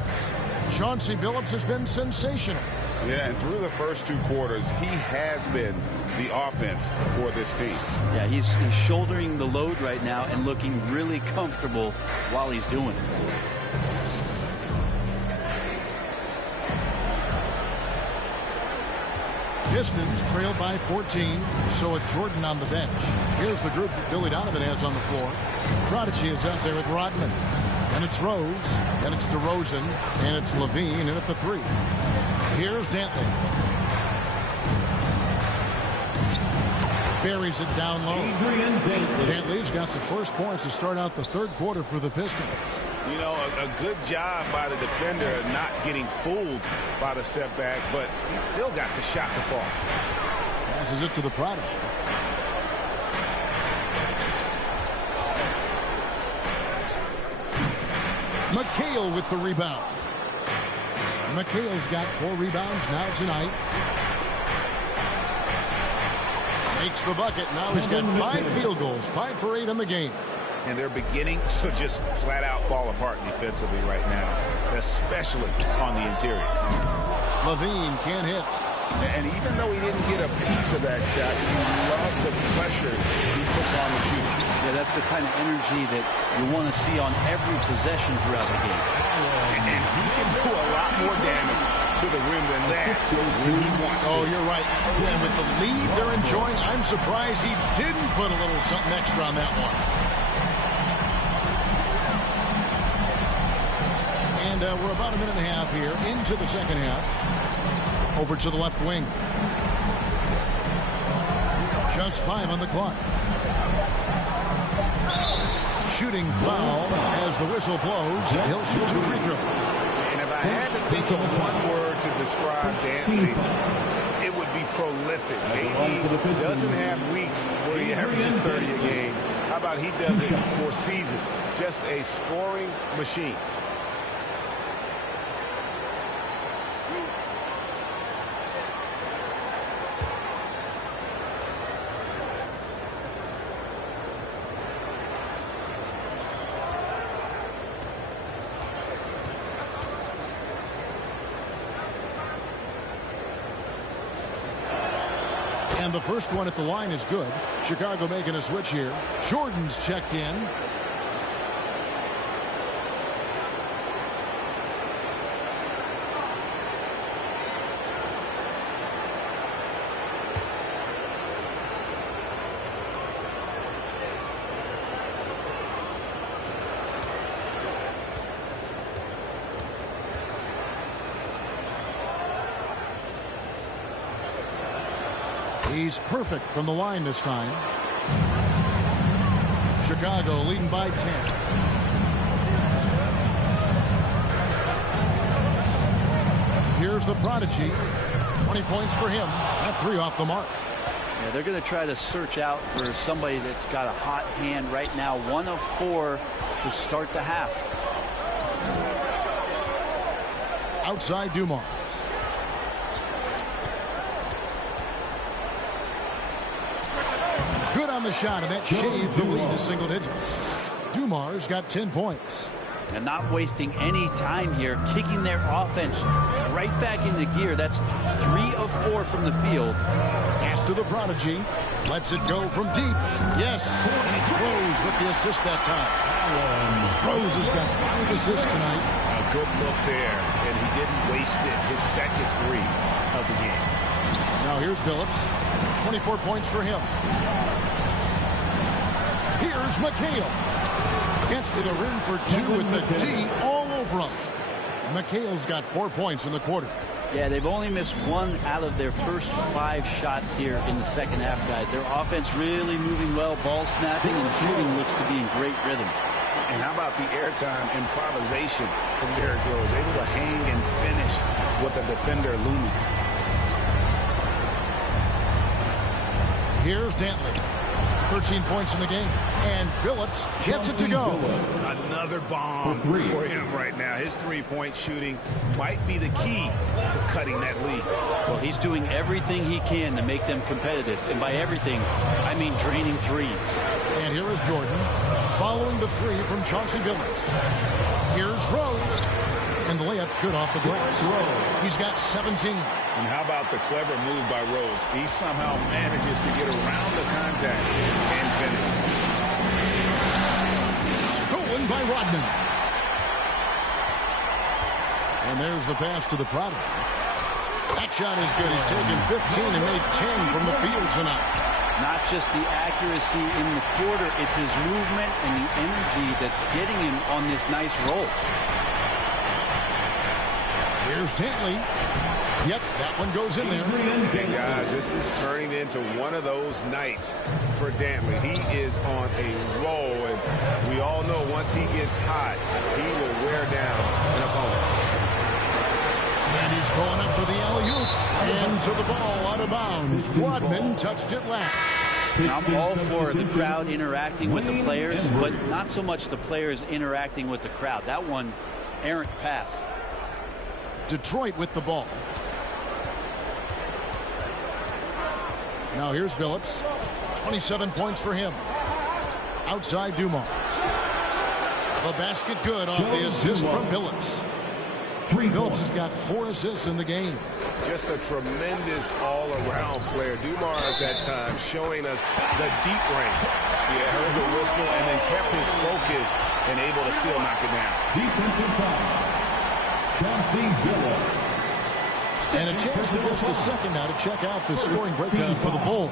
Chauncey Billups has been sensational. Yeah, and through the first two quarters, he has been the offense for this team. Yeah, he's shouldering the load right now and looking really comfortable while he's doing it. Pistons trailed by 14, so with Jordan on the bench. Here's the group that Billy Donovan has on the floor. Prodigy is out there with Rodman. And it's Rose, and it's DeRozan, and it's Levine, and at the three. Here's Dantley. Buries it down low. Dantley's got the first points to start out the third quarter for the Pistons. You know, a good job by the defender not getting fooled by the step back, but he still got the shot to fall. Passes it to the Prodigy. McHale with the rebound. McHale's got 4 rebounds now tonight. Makes the bucket. Now he's got 5 field goals, 5 for 8 in the game. And they're beginning to just flat out fall apart defensively right now, especially on the interior. Levine can't hit. And even though he didn't get a piece of that shot, you love the pressure he puts on the shooter. Yeah, that's the kind of energy that you want to see on every possession throughout the game. And he can do a lot more damage to the rim than that when he wants to. Oh, you're right. And with the lead they're enjoying, I'm surprised he didn't put a little something extra on that one. And we're about a minute and a half here into the second half. Over to the left wing. Just 5 on the clock. Shooting foul as the whistle blows. He'll shoot 2 free throws. And if I had to think of one word to describe Dantley, it would be prolific. He doesn't have weeks where he averages 30 a game. How about he does it for seasons? Just a scoring machine. And the first one at the line is good. Chicago making a switch here. Jordan's checked in. He's perfect from the line this time. Chicago leading by 10. Here's the prodigy. 20 points for him. That 3 off the mark. Yeah, they're going to try to search out for somebody that's got a hot hand right now. 1 of 4 to start the half. Outside Dumars. Good on the shot, and that shaved the lead to single digits. Dumars got 10 points. And not wasting any time here, kicking their offense right back into gear. That's 3 of 4 from the field. Pass to the prodigy. Lets it go from deep. Yes, and it's Rose with the assist that time. Rose has got 5 assists tonight. A good look there, and he didn't waste it. His second 3 of the game. Now here's Billups. 24 points for him. Here's McHale. Gets to the rim for 2 with the D all over him. McHale's got 4 points in the quarter. Yeah, they've only missed 1 out of their first 5 shots here in the second half, guys. Their offense really moving well, ball snapping, and shooting looks to be in great rhythm. And how about the airtime improvisation from Derrick Rose? Able to hang and finish with a defender looming. Here's Dantley. 13 points in the game. And Billups gets it to go. Another bomb for him right now. His three-point shooting might be the key to cutting that lead. Well, he's doing everything he can to make them competitive. And by everything, I mean draining threes. And here is Jordan following the 3 from Chauncey Billups. Here's Rose. And the layup's good off the glass. He's got 17. And how about the clever move by Rose? He somehow manages to get around the contact and finish. Stolen by Rodman. And there's the pass to the prodigy. That shot is good. He's taken 15 and made 10 from the field tonight. Not just the accuracy in the quarter, it's his movement and the energy that's getting him on this nice roll. Here's Dantley. Yep, that one goes in there. Hey, guys, this is turning into one of those nights for Dantley. He is on a roll, and we all know once he gets hot, he will wear down an opponent. And he's going up for the alley-oop. And so the ball out of bounds. Rodman touched it last. I'm all for the crowd interacting with the players, but not so much the players interacting with the crowd. That one, errant pass. Detroit with the ball. Now here's Billups. 27 points for him. Outside Dumars. The basket good off the assist from Billups. Billups has got 4 assists in the game. Just a tremendous all-around player. Dumars at times showing us the deep range. He heard the whistle and then kept his focus and able to still knock it down. Defensive foul. And a chance for just a second now to check out the scoring breakdown for the Bulls.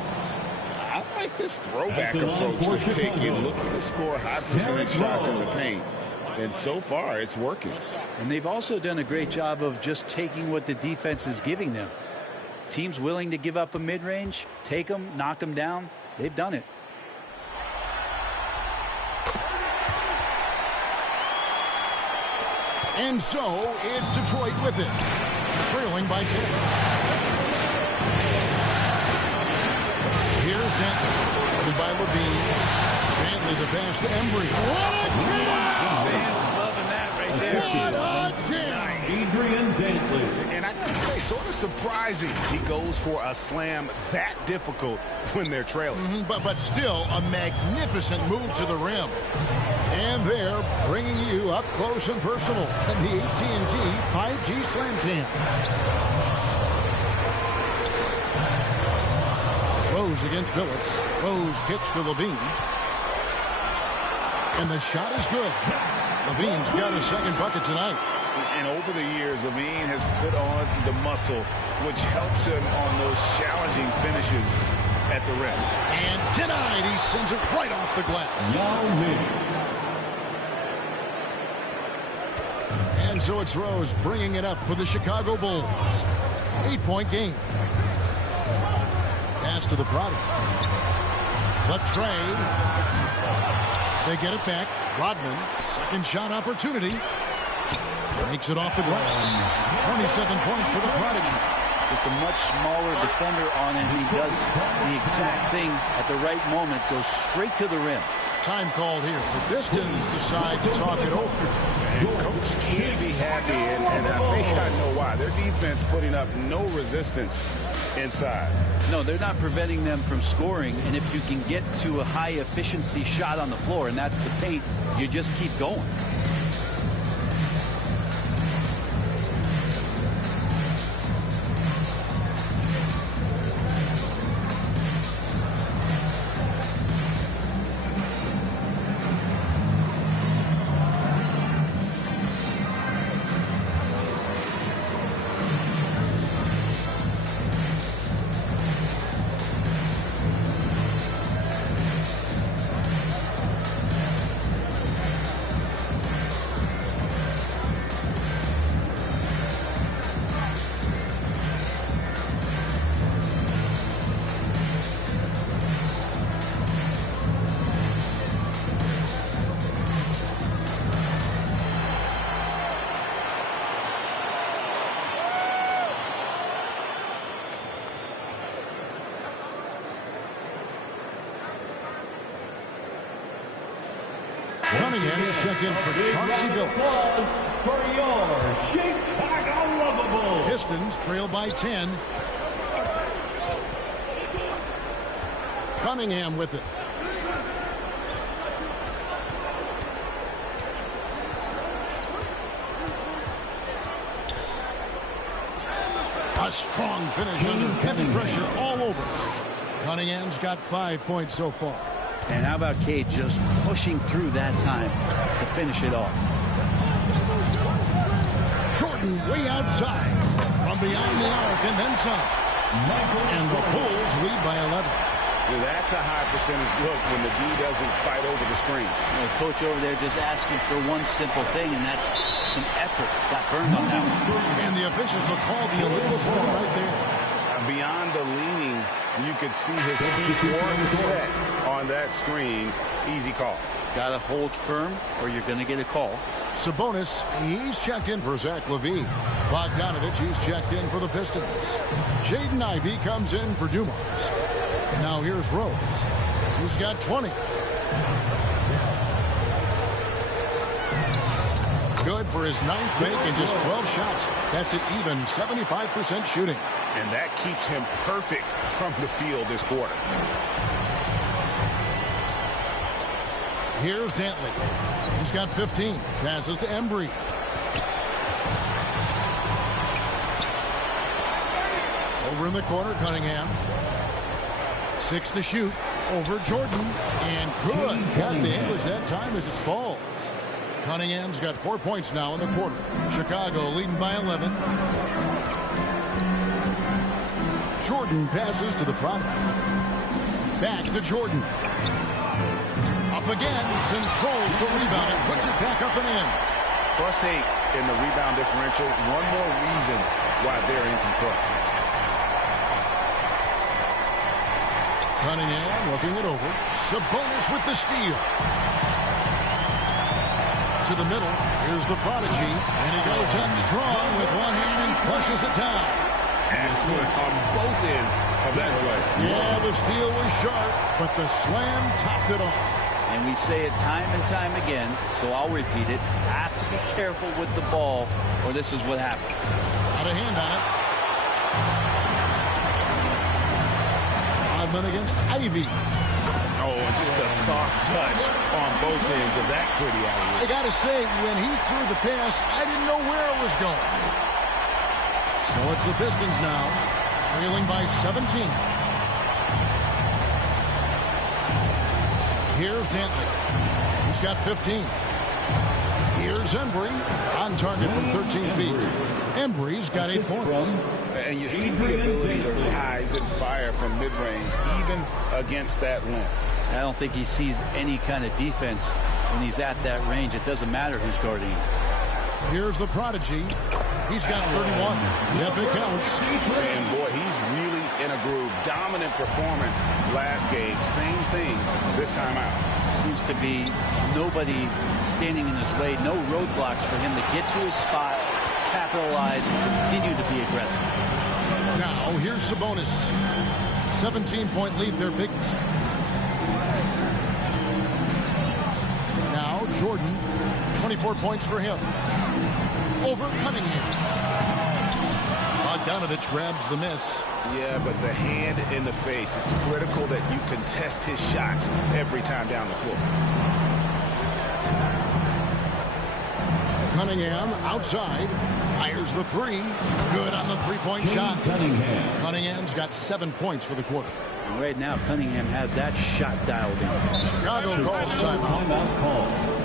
I like this throwback approach they're taking, looking to score high percentage shots in the paint. And so far, it's working. And they've also done a great job of just taking what the defense is giving them. Teams willing to give up a mid-range, take them, knock them down. They've done it. And so it's Detroit with it, trailing by 10. Here's Dantley, guarded by Levine. Dantley the pass to Embry. What a jam! Fans loving that right there. What a jam! Adrian Dantley. And I gotta say, sort of surprising he goes for a slam that difficult when they're trailing. But still a magnificent move to the rim. And they're bringing you up close and personal in the AT&T 5G Slam Cam. Rose against Billups. Rose kicks to Levine. And the shot is good. Levine's got his second bucket tonight. And over the years, Levine has put on the muscle, which helps him on those challenging finishes at the rim. And denied. He sends it right off the glass. And so it's Rose bringing it up for the Chicago Bulls. 8-point game. pass to the Prodigy. The trade. They get it back. Rodman, second shot opportunity. Makes it off the glass. 27 points for the Prodigy. Just a much smaller defender on him. He does the exact thing at the right moment. Goes straight to the rim. Time called here. The Pistons decide to talk it over. And Coach can't be happy, and I think I know why. Their defense putting up no resistance inside. No, they're not preventing them from scoring. And if you can get to a high efficiency shot on the floor, and that's the paint, you just keep going. Cunningham is checked in for Chauncey Billups. For your Chicago Lovable. Pistons trail by 10. Cunningham with it. A strong finish under heavy pressure all over. Cunningham's got 5 points so far. And how about Cade just pushing through that time to finish it off? Jordan way outside from beyond the arc and then some. And the Bulls lead by 11. That's a high percentage look when the D doesn't fight over the screen. The coach over there just asking for one simple thing, and that's some effort. Got burned on that one. And the officials will call the illegal score right there. Beyond the leaning, you could see his feet one set on that screen. Easy call. Got to hold firm or you're going to get a call. Sabonis, he's checked in for Zach LaVine. Bogdanovich, he's checked in for the Pistons. Jaden Ivey comes in for Dumars. Now here's Rose. He's got 20. Good for his ninth make and just 12 shots. That's an even 75% shooting. And that keeps him perfect from the field this quarter. Here's Dantley. He's got 15. Passes to Embry. Over in the corner, Cunningham. 6 to shoot. Over Jordan. And good. Got the English that time as it falls. Cunningham's got 4 points now in the quarter. Chicago leading by 11. Jordan passes to the Prodigy. Back to Jordan. Up again. Controls the rebound and puts it back up and in. +8 in the rebound differential. One more reason why they're in control. Cunningham looking it over. Sabonis with the steal. To the middle. Here's the Prodigy. And he goes up strong with one hand and flushes it down. Excellent on both ends of that play. Yeah, the steal was sharp, but the slam topped it off. And we say it time and time again, so I'll repeat it. Have to be careful with the ball, or this is what happens. Got a hand on it. Rodman against Ivy. Oh, and just a soft touch on both ends of that pretty alley. I got to say, when he threw the pass, I didn't know where it was going. So it's the Pistons now, trailing by 17. Here's Dantley. He's got 15. Here's Embry on target from 13 feet. Embry's got 8 points. And you see the ability to rise and fire from mid-range, even against that length. I don't think he sees any kind of defense when he's at that range. It doesn't matter who's guarding him. Here's the Prodigy. He's got 31. Yep, it counts. And boy, he's really in a groove. Dominant performance last game. Same thing this time out. Seems to be nobody standing in his way. No roadblocks for him to get to his spot, capitalize, and continue to be aggressive. Now, here's Sabonis. 17-point lead, their biggest. Now, Jordan, 24 points for him. Over Cunningham. Bogdanovich grabs the miss. Yeah, but the hand in the face. It's critical that you contest his shots every time down the floor. Cunningham outside. Fires the three. Good on the three-point shot. Cunningham's got 7 points for the quarter. And right now, Cunningham has that shot dialed in. Chicago calls timeout.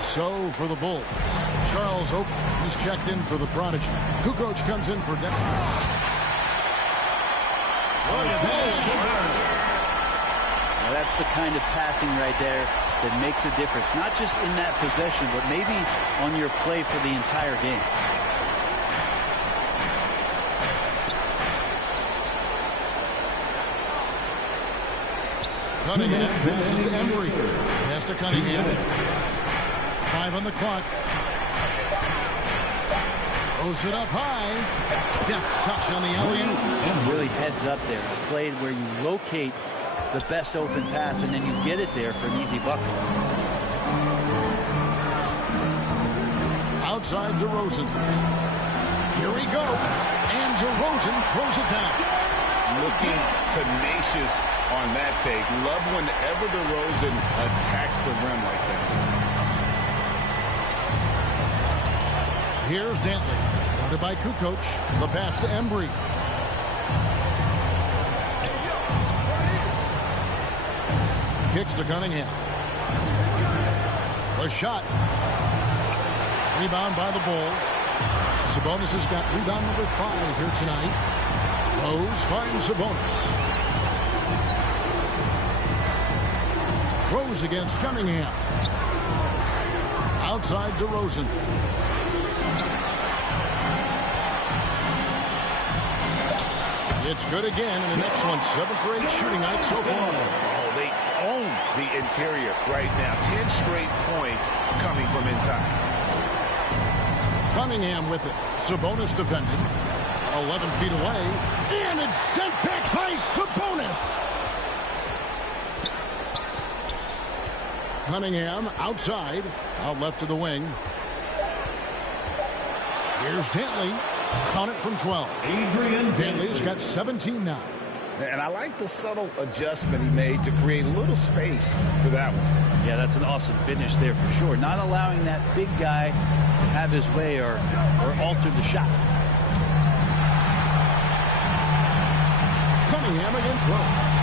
So for the Bulls, Charles Oakley, he's checked in for the Prodigy. Kukoc comes in for Denver. Now that's the kind of passing right there that makes a difference. Not just in that possession, but maybe on your play for the entire game. Cunningham passes to Embry. Pass to Cunningham. 5 on the clock. Throws it up high. Deft touch on the alley-oop. Really heads up there. A play where you locate the best open pass and then you get it there for an easy bucket. Outside DeRozan. Here he goes. And DeRozan throws it down. Looking tenacious on that take. Love whenever DeRozan attacks the rim like that. Here's Dantley. Guarded by Kukoc. The pass to Embry. Kicks to Cunningham. The shot. Rebound by the Bulls. Sabonis has got rebound number 5 here tonight. Rose finds Sabonis. Rose against Cunningham. Outside DeRozan. It's good again, and the next one, 7 for 8 shooting night so far. Oh, they own the interior right now. 10 straight points coming from inside. Cunningham with it. Sabonis defending. 11 feet away. And it's sent back by Sabonis. Cunningham outside. Out left of the wing. Here's Dantley. Count it from 12. Dantley's got 17 now. And I like the subtle adjustment he made to create a little space for that one. Yeah, that's an awesome finish there for sure. Not allowing that big guy to have his way or alter the shot. Cunningham against Rose.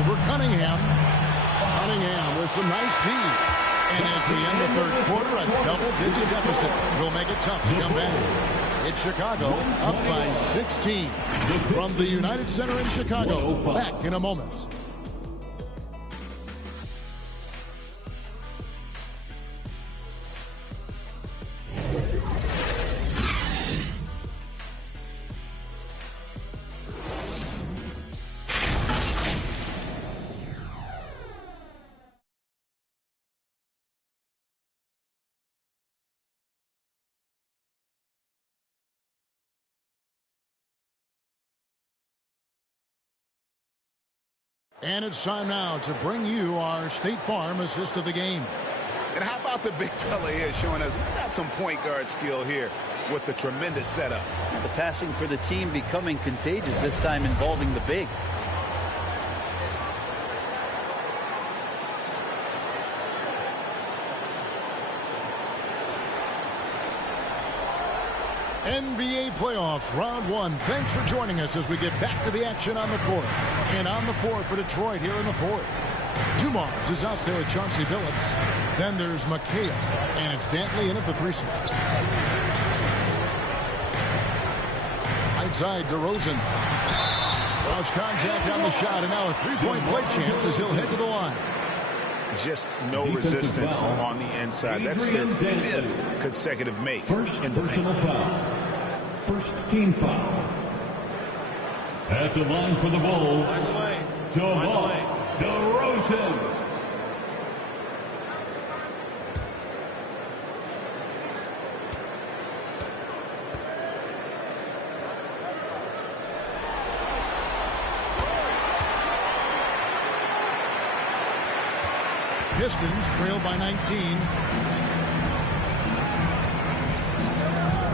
Over Cunningham. Cunningham with some nice D. And as we end the third quarter, a double-digit deficit will make it tough to come back. It's Chicago up by 16 from the United Center in Chicago. Back in a moment. And it's time now to bring you our State Farm assist of the game. And how about the big fella here showing us he's got some point guard skill here with the tremendous setup. And the passing for the team becoming contagious, this time involving the big. NBA playoffs, round one. Thanks for joining us as we get back to the action on the court. And on the floor for Detroit here in the fourth. Dumars is out there with Chauncey Billups. Then there's McHale. And it's Dantley in at the 3 slot. Right side, DeRozan. Lost contact on the shot, and now a three-point play chance as he'll head to the line. Just no resistance on the inside. That's their 5th consecutive make. First personal foul. First team foul. At the line for the Bulls, DeMar DeRozan. Pistons trail by 19.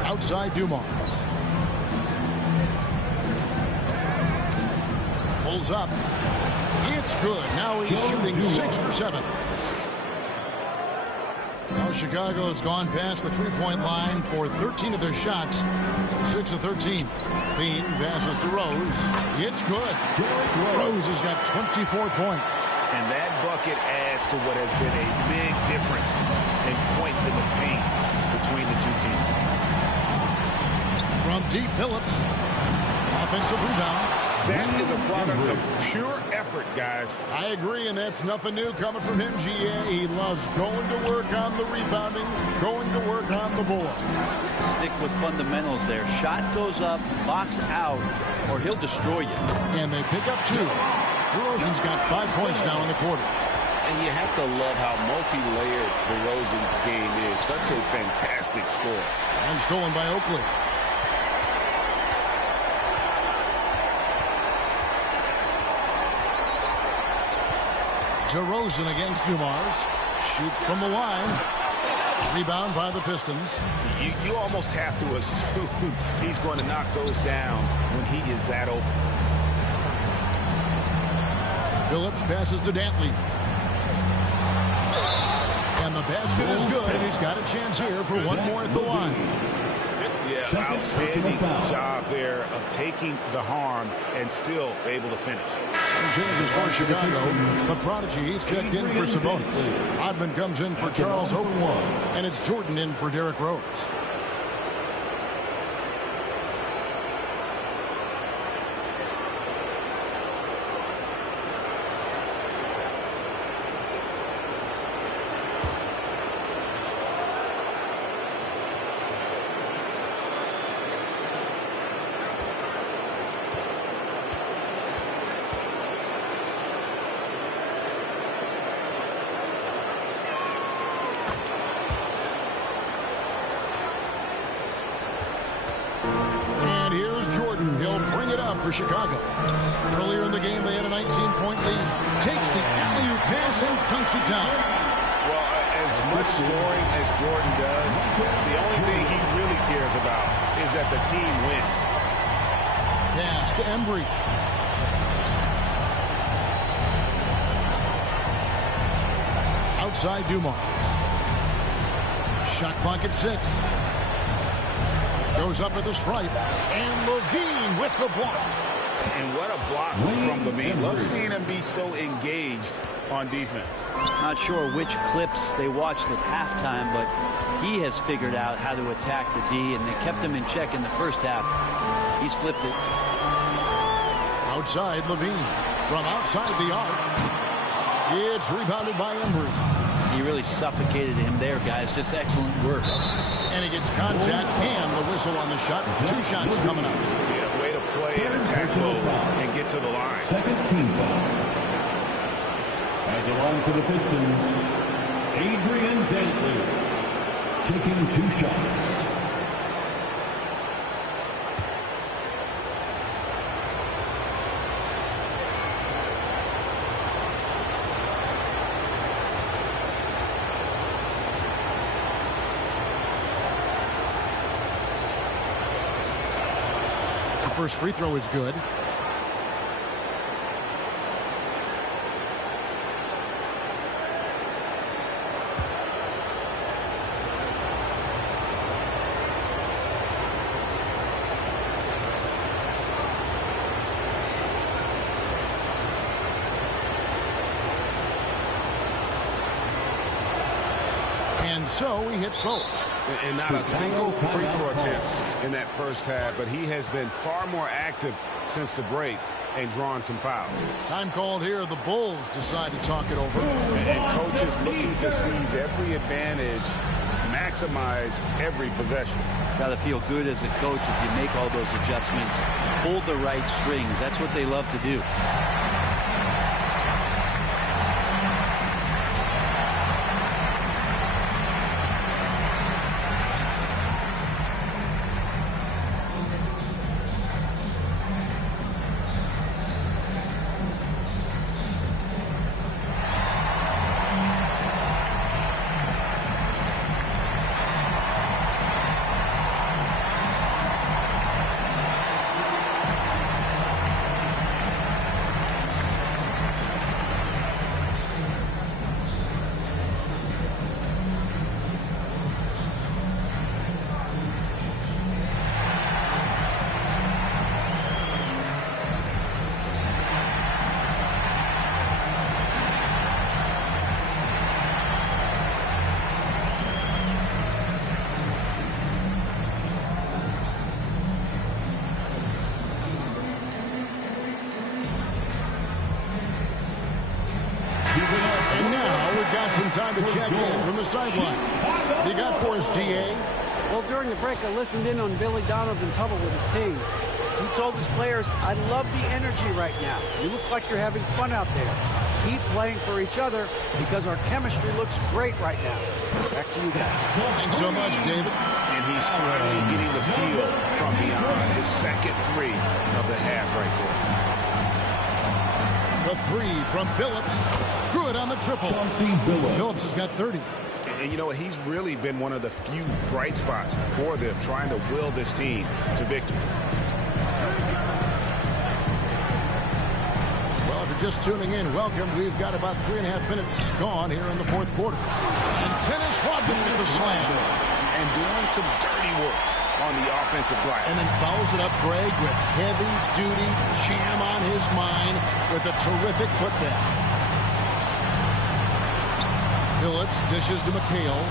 Outside Dumars. Pulls up. It's good. Now he's shooting 6 for 7. Now Chicago has gone past the three-point line for 13 of their shots. 6 of 13. Bean passes to Rose. It's good. Rose has got 24 points. And that bucket adds to what has been a big difference in points in the paint between the two teams. From deep, Billups. Offensive rebound. That is a product of pure effort, guys. I agree, and that's nothing new coming from him, GA. He loves going to work on the rebounding, going to work on the board. Stick with fundamentals there. Shot goes up, box out, or he'll destroy you. And they pick up 2. DeRozan's got 5 points now in the quarter. And you have to love how multi-layered DeRozan's game is. Such a fantastic score. And stolen by Oakley. DeRozan against Dumars. Shoots from the line. Rebound by the Pistons. You almost have to assume he's going to knock those down when he is that open. Billups passes to Dantley. And the basket is good, and he's got a chance here for one more at the line. Yeah, outstanding job there of taking the harm and still able to finish. Some changes for Chicago. The prodigy, he's checked in for Sabonis. Odman comes in for Charles Oakley. And it's Jordan in for Derrick Rose. For Chicago. Earlier in the game, they had a 19-point lead. Takes the alley-oop pass and dunks it down. Well, as much scoring as Jordan does, the only thing he really cares about is that the team wins. Pass to Embry. Outside Dumars. Shot clock at 6. Goes up at the stripe. And Levine with the block. And what a block from Levine. Love seeing him be so engaged on defense. Not sure which clips they watched at halftime, but he has figured out how to attack the D, and they kept him in check in the first half. He's flipped it. Outside Levine. From outside the arc. It's rebounded by Embry. He really suffocated him there, guys. Just excellent work. And he gets contact and the whistle on the shot. 2 shots coming up. Yeah, way to play and attack mode and get to the line. Second team foul. At the line for the Pistons, Adrian Dantley taking 2 shots. First free throw is good. And so he hits both. And not a single free throw attempt in that first half, but he has been far more active since the break and drawn some fouls. Time called here. The Bulls decide to talk it over. And coaches looking to seize every advantage, maximize every possession. Got to feel good as a coach if you make all those adjustments. Pull the right strings. That's what they love to do. And now we've got some time to check in from the sideline. You got for us, DA? Well, during the break, I listened in on Billy Donovan's huddle with his team. He told his players, I love the energy right now. You look like you're having fun out there. Keep playing for each other because our chemistry looks great right now. Back to you guys. Thanks so much, David. And he's finally getting the feel from beyond his second 3 of the half right there. The 3 from Billups. Good on the triple. Billups has got 30. And you know, he's really been one of the few bright spots for them, trying to will this team to victory. Well, if you're just tuning in, welcome. We've got about 3.5 minutes gone here in the fourth quarter. And Dennis Rodman with the slam. And doing some dirty work on the offensive glass. And then fouls it up, Greg, with heavy-duty jam on his mind with a terrific putback. Billups dishes to McHale.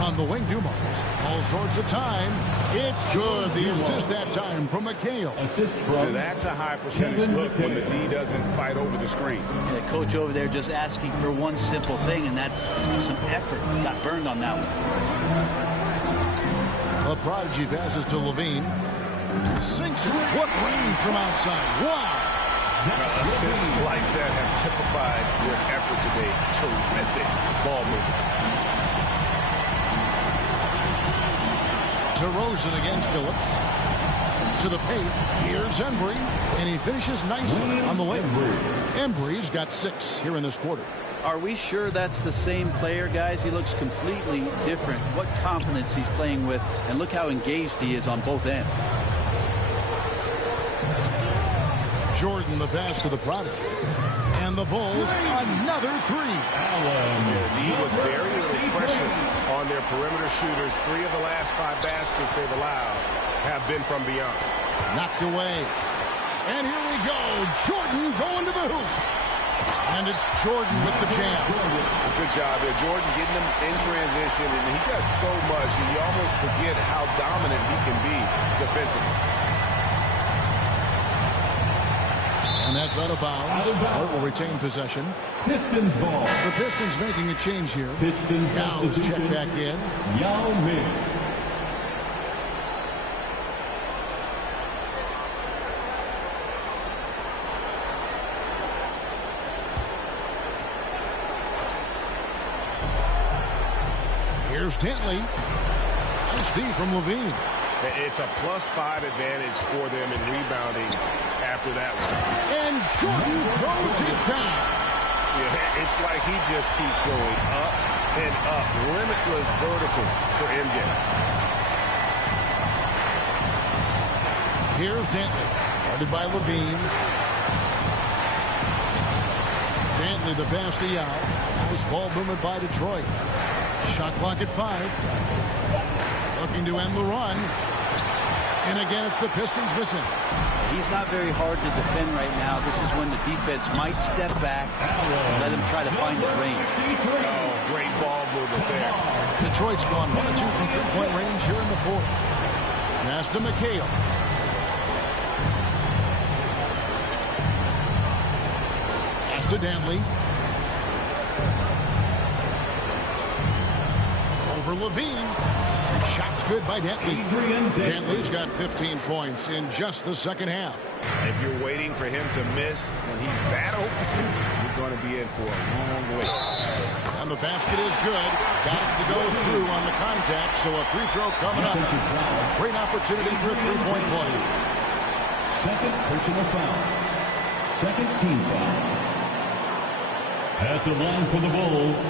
On the wing, Dumars. All sorts of time. It's good. The assist that time from McHale. Assist from. That's a high percentage look when the D doesn't fight over the screen. And the coach over there just asking for one simple thing, and that's some effort. Got burned on that one. The prodigy passes to Levine. Sinks it. What range from outside. Wow. Assists like that have typified their effort today. Terrific ball movement. DeRozan against Billups. To the paint. Here's Embry. And he finishes nicely on the layup. Embry's got 6 here in this quarter. Are we sure that's the same player, guys? He looks completely different. What confidence he's playing with, and look how engaged he is on both ends. Jordan the pass to the prodigy. And the Bulls, another 3. Allen with very little pressure on their perimeter shooters. 3 of the last 5 baskets they've allowed have been from beyond. Knocked away. And here we go. Jordan going to the hoop. And it's Jordan with the jam. Good job there. Jordan getting him in transition, and he does so much, and you almost forget how dominant he can be defensively. And that's out of bounds. Detroit will retain possession. Pistons ball. The Pistons making a change here. Pistons Yau's checked back in. Yao Ming. Here's Dentley. Nice D from Levine. It's a +5 advantage for them in rebounding after that one. And Jordan throws it down. Yeah, it's like he just keeps going up and up. Limitless vertical for MJ. Here's Dentley. Guarded by Levine. Dentley the pass to Yao. Nice ball movement by Detroit. Shot clock at 5. Looking to end the run. And again, it's the Pistons missing. He's not very hard to defend right now. This is when the defense might step back and let him try to find his range. Oh, great ball movement there. Detroit's gone 1 of 2 from three-point range here in the 4th. Pass to McHale. Pass to Dantley. Over Levine. Shot's good by Dentley. Dentley's got 15 points in just the second half. If you're waiting for him to miss when he's that open, you're going to be in for a long wait. And the basket is good. Got it to go through on the contact, so a free throw coming up. Great opportunity for a three-point play. Second personal foul. Second team foul. At the line for the Bulls,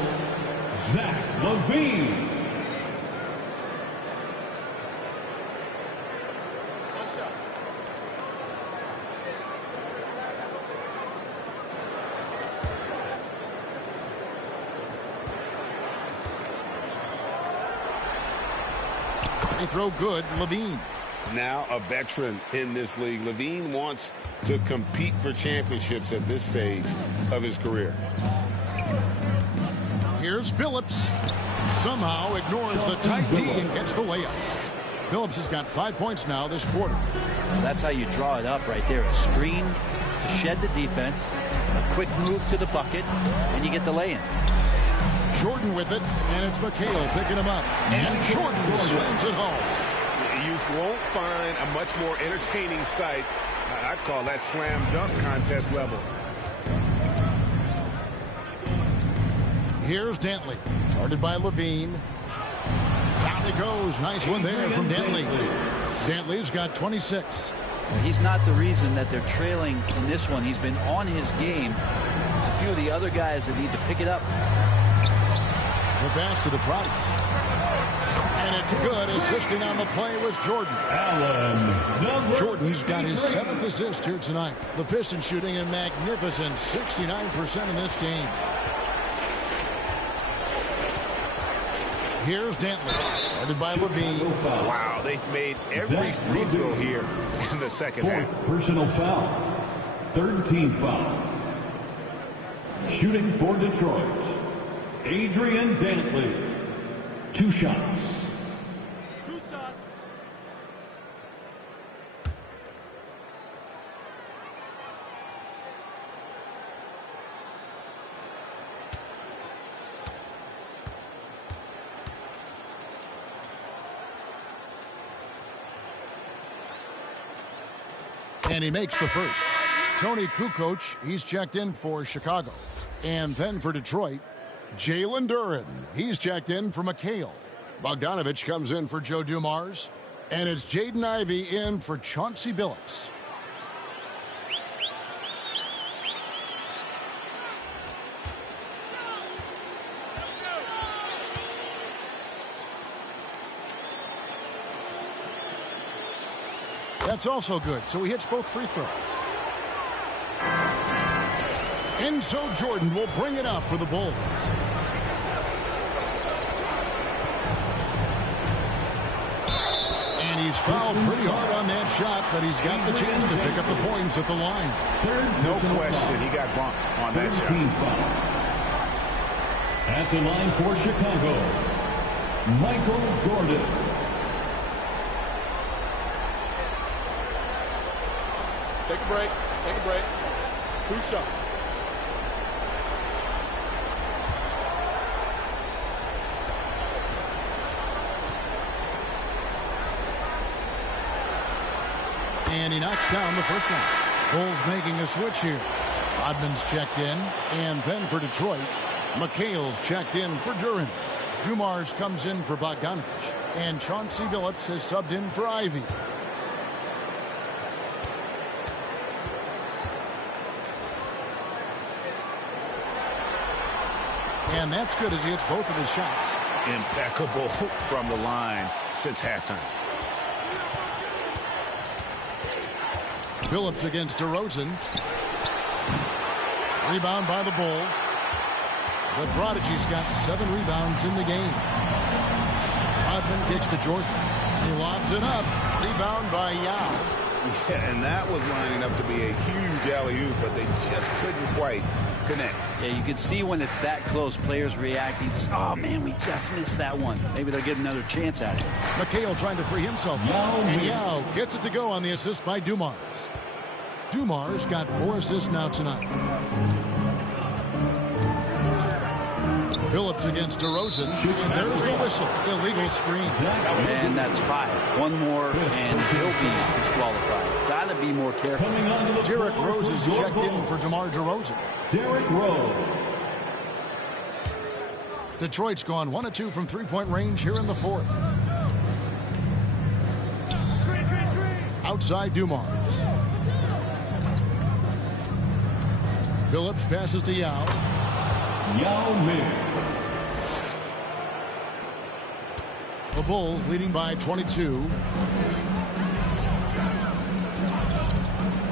Zach LaVine. Throw good, Levine. Now a veteran in this league. Levine wants to compete for championships at this stage of his career. Here's Billups. Somehow ignores the tight D and gets the layup. Billups has got 5 points now this quarter. That's how you draw it up right there. A screen to shed the defense, a quick move to the bucket, and you get the lay-in. Jordan with it, and it's McHale picking him up. And Jordan slams it home. You won't find a much more entertaining sight. I'd call that slam dunk contest level. Here's Dentley, guarded by Levine. Down it goes. Nice one there from Dentley. Dentley's got 26. He's not the reason that they're trailing in this one. He's been on his game. There's a few of the other guys that need to pick it up. The pass to the product. And it's good. Assisting on the play was Jordan. Jordan's got his 7th assist here tonight. The Pistons shooting a magnificent 69% in this game. Here's Dentley, guarded by Levine. Wow, they've made every free throw here in the second half. Fourth personal foul. Third team foul. Shooting for Detroit, Adrian Dantley. 2 shots. And he makes the first. Tony Kukoc, he's checked in for Chicago. And then for Detroit, Jalen Duren. He's checked in for McHale. Bogdanovich comes in for Joe Dumars. And it's Jaden Ivey in for Chauncey Billups. That's also good, so he hits both free throws. And so Jordan will bring it up for the Bulls. And He's fouled pretty hard on that shot, but he's got the chance to pick up the points at the line. No question, he got bumped on that shot. At the line for Chicago, Michael Jordan. Take a break. Take a break. 2 shots. And he knocks down the first one. Bulls making a switch here. Rodman's checked in. And then for Detroit, McHale's checked in for Duren. Dumars comes in for Bogdanovich. And Chauncey Billups has subbed in for Ivy. And that's good as he hits both of his shots. Impeccable from the line since halftime. Billups against DeRozan. Rebound by the Bulls. The Prodigy's got 7 rebounds in the game. Rodman kicks to Jordan. He lobs it up. Rebound by Yao. Yeah, and that was lining up to be a huge alley-oop, but they just couldn't quite connect. Yeah, you can see when it's that close, players reacting. Just, oh, man, we just missed that one. Maybe they'll get another chance at it. McHale trying to free himself. And Yao gets it to go on the assist by Dumars. Dumars got 4 assists now tonight. Billups against DeRozan. And there's the whistle. Illegal screen. And that's 5. One more, and he'll be disqualified. Got to be more careful. Derrick Rose is checked in for DeMar DeRozan. Derrick Rose. Detroit's gone 1 of 2 from three-point range here in the 4th. Outside Dumars. Billups passes to Yao. Yao Ming. The Bulls leading by 22.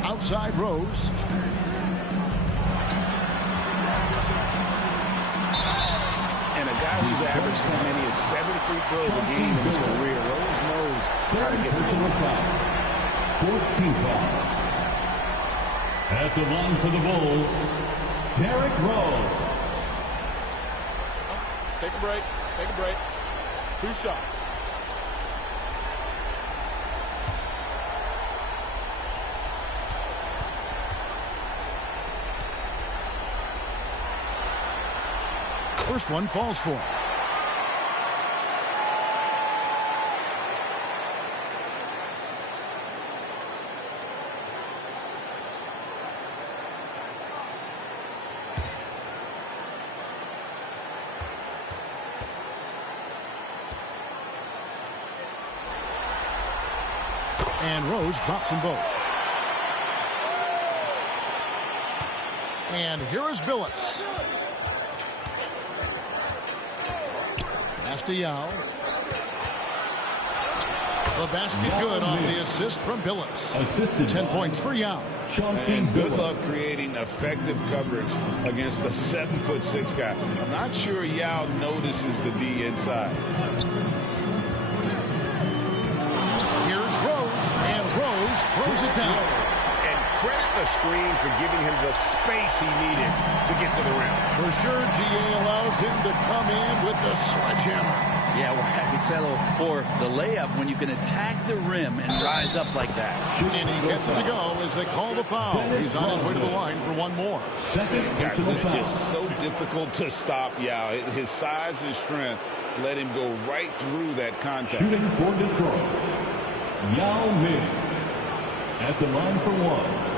Outside Rose. And a guy who's averaged as many as 7 free throws a game in his career. Rose knows how to get to the line. 14 foul. At the line for the Bulls, Derrick Rose. Take a break. Take a break. 2 shots. First one falls for him. And Rose drops them both. And here is Billups. Pass to Yao. The basket good off the assist from Billups. 10 points for Yao. And good luck creating effective coverage against the 7'6" guy. I'm not sure Yao notices the D inside. Here's Rose, and Rose throws it down. And credit the screen for giving him the space he needed to get to the rim. For sure, GA allows him to come in with the sledgehammer. Yeah, we're happy to settle for the layup when you can attack the rim and rise up like that. And he gets it to go as they call the foul. He's on his way to the line for one more. Guys, it's just so difficult to stop Yao. His size and strength let him go right through that contact. Shooting for Detroit, Yao Ming. At the line for one.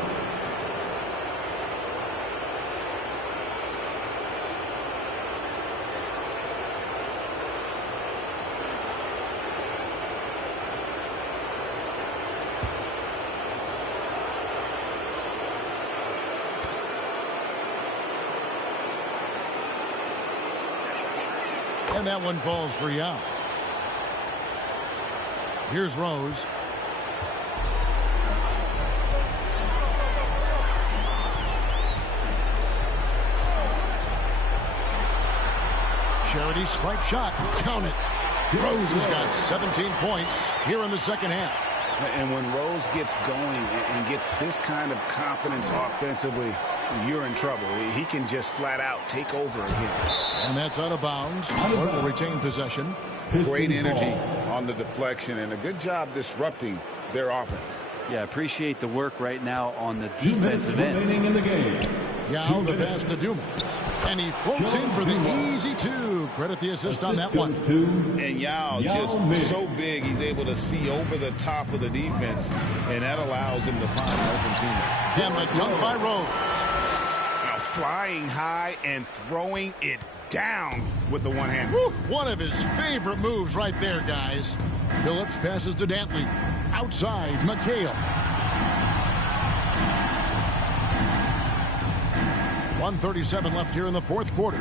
And that one falls for Yao. Here's Rose. Charity stripe shot. Count it. Rose has got 17 points here in the second half. And when Rose gets going and gets this kind of confidence offensively, you're in trouble. He can just flat out take over again. And that's out of bounds. Detroit will retain possession. Great energy on the deflection and a good job disrupting their offense. Yeah, appreciate the work right now on the defensive end. In the game. Yao the pass to Dumas. And he floats in for the easy two. Credit the assist on that one. And Yao just so big, he's able to see over the top of the defense, and that allows him to find an open teammate. And the dunk by Rose. Now flying high and throwing it down with the one hand. One of his favorite moves right there, guys. Phillips passes to Dantley. Outside, McHale. 1:37 left here in the fourth quarter.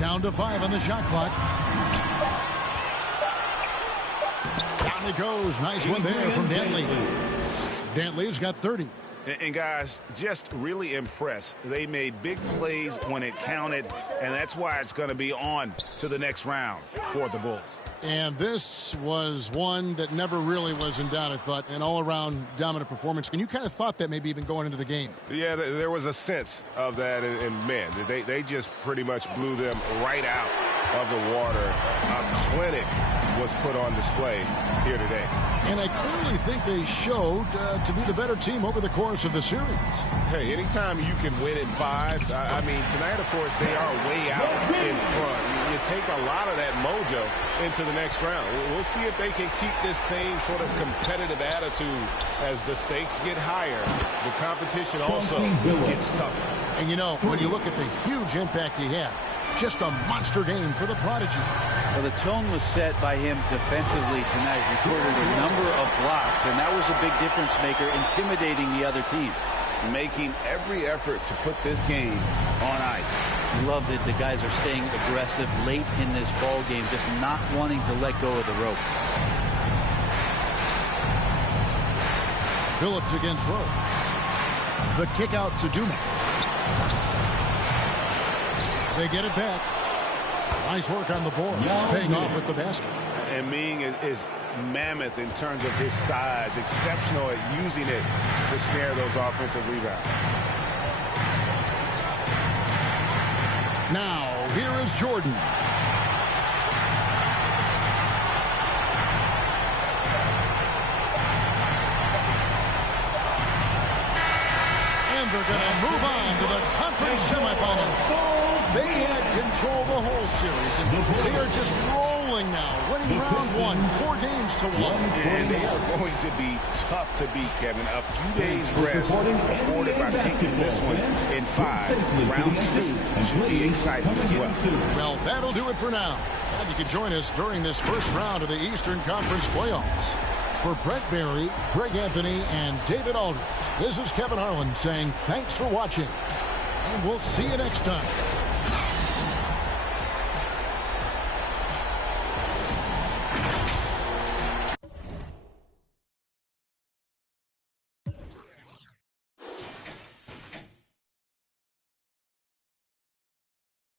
Down to 5 on the shot clock. Down he goes. Nice one there from Dantley. Dantley's got 30. And guys, just really impressed. They made big plays when it counted, and that's why it's going to be on to the next round for the Bulls. And this was one that never really was in doubt, I thought, an all-around dominant performance. And you kind of thought that maybe even going into the game. Yeah, there was a sense of that, and man, they just pretty much blew them right out of the water. A clinic was put on display here today. And I clearly think they showed to be the better team over the course of the series. Hey, anytime you can win in 5, I mean, tonight, of course, they are way out in front. You take a lot of that mojo into the next round. We'll see if they can keep this same sort of competitive attitude as the stakes get higher. The competition also gets tougher. And, you know, when you look at the huge impact he had, just a monster game for the Prodigy. Well, the tone was set by him defensively tonight. Recorded a number of blocks, and that was a big difference maker, intimidating the other team. Making every effort to put this game on ice. Love that the guys are staying aggressive late in this ball game, just not wanting to let go of the rope. Phillips against Rose. The kick out to Dumas. They get it back. Nice work on the board. He's paying off with the basket. And Ming is mammoth in terms of his size, exceptional at using it to snare those offensive rebounds. Now, here is Jordan. And they're going to move on to the conference semifinals. They had control the whole series, and they are just rolling now, winning round 1, 4 games to 1. And they are going to be tough to beat, Kevin. A few days rest afforded by taking this one in 5. Round 2 should be exciting as well. Well, that'll do it for now. And you can join us during this first round of the Eastern Conference playoffs. For Brett Berry, Greg Anthony, and David Aldridge, this is Kevin Harlan saying thanks for watching. And we'll see you next time.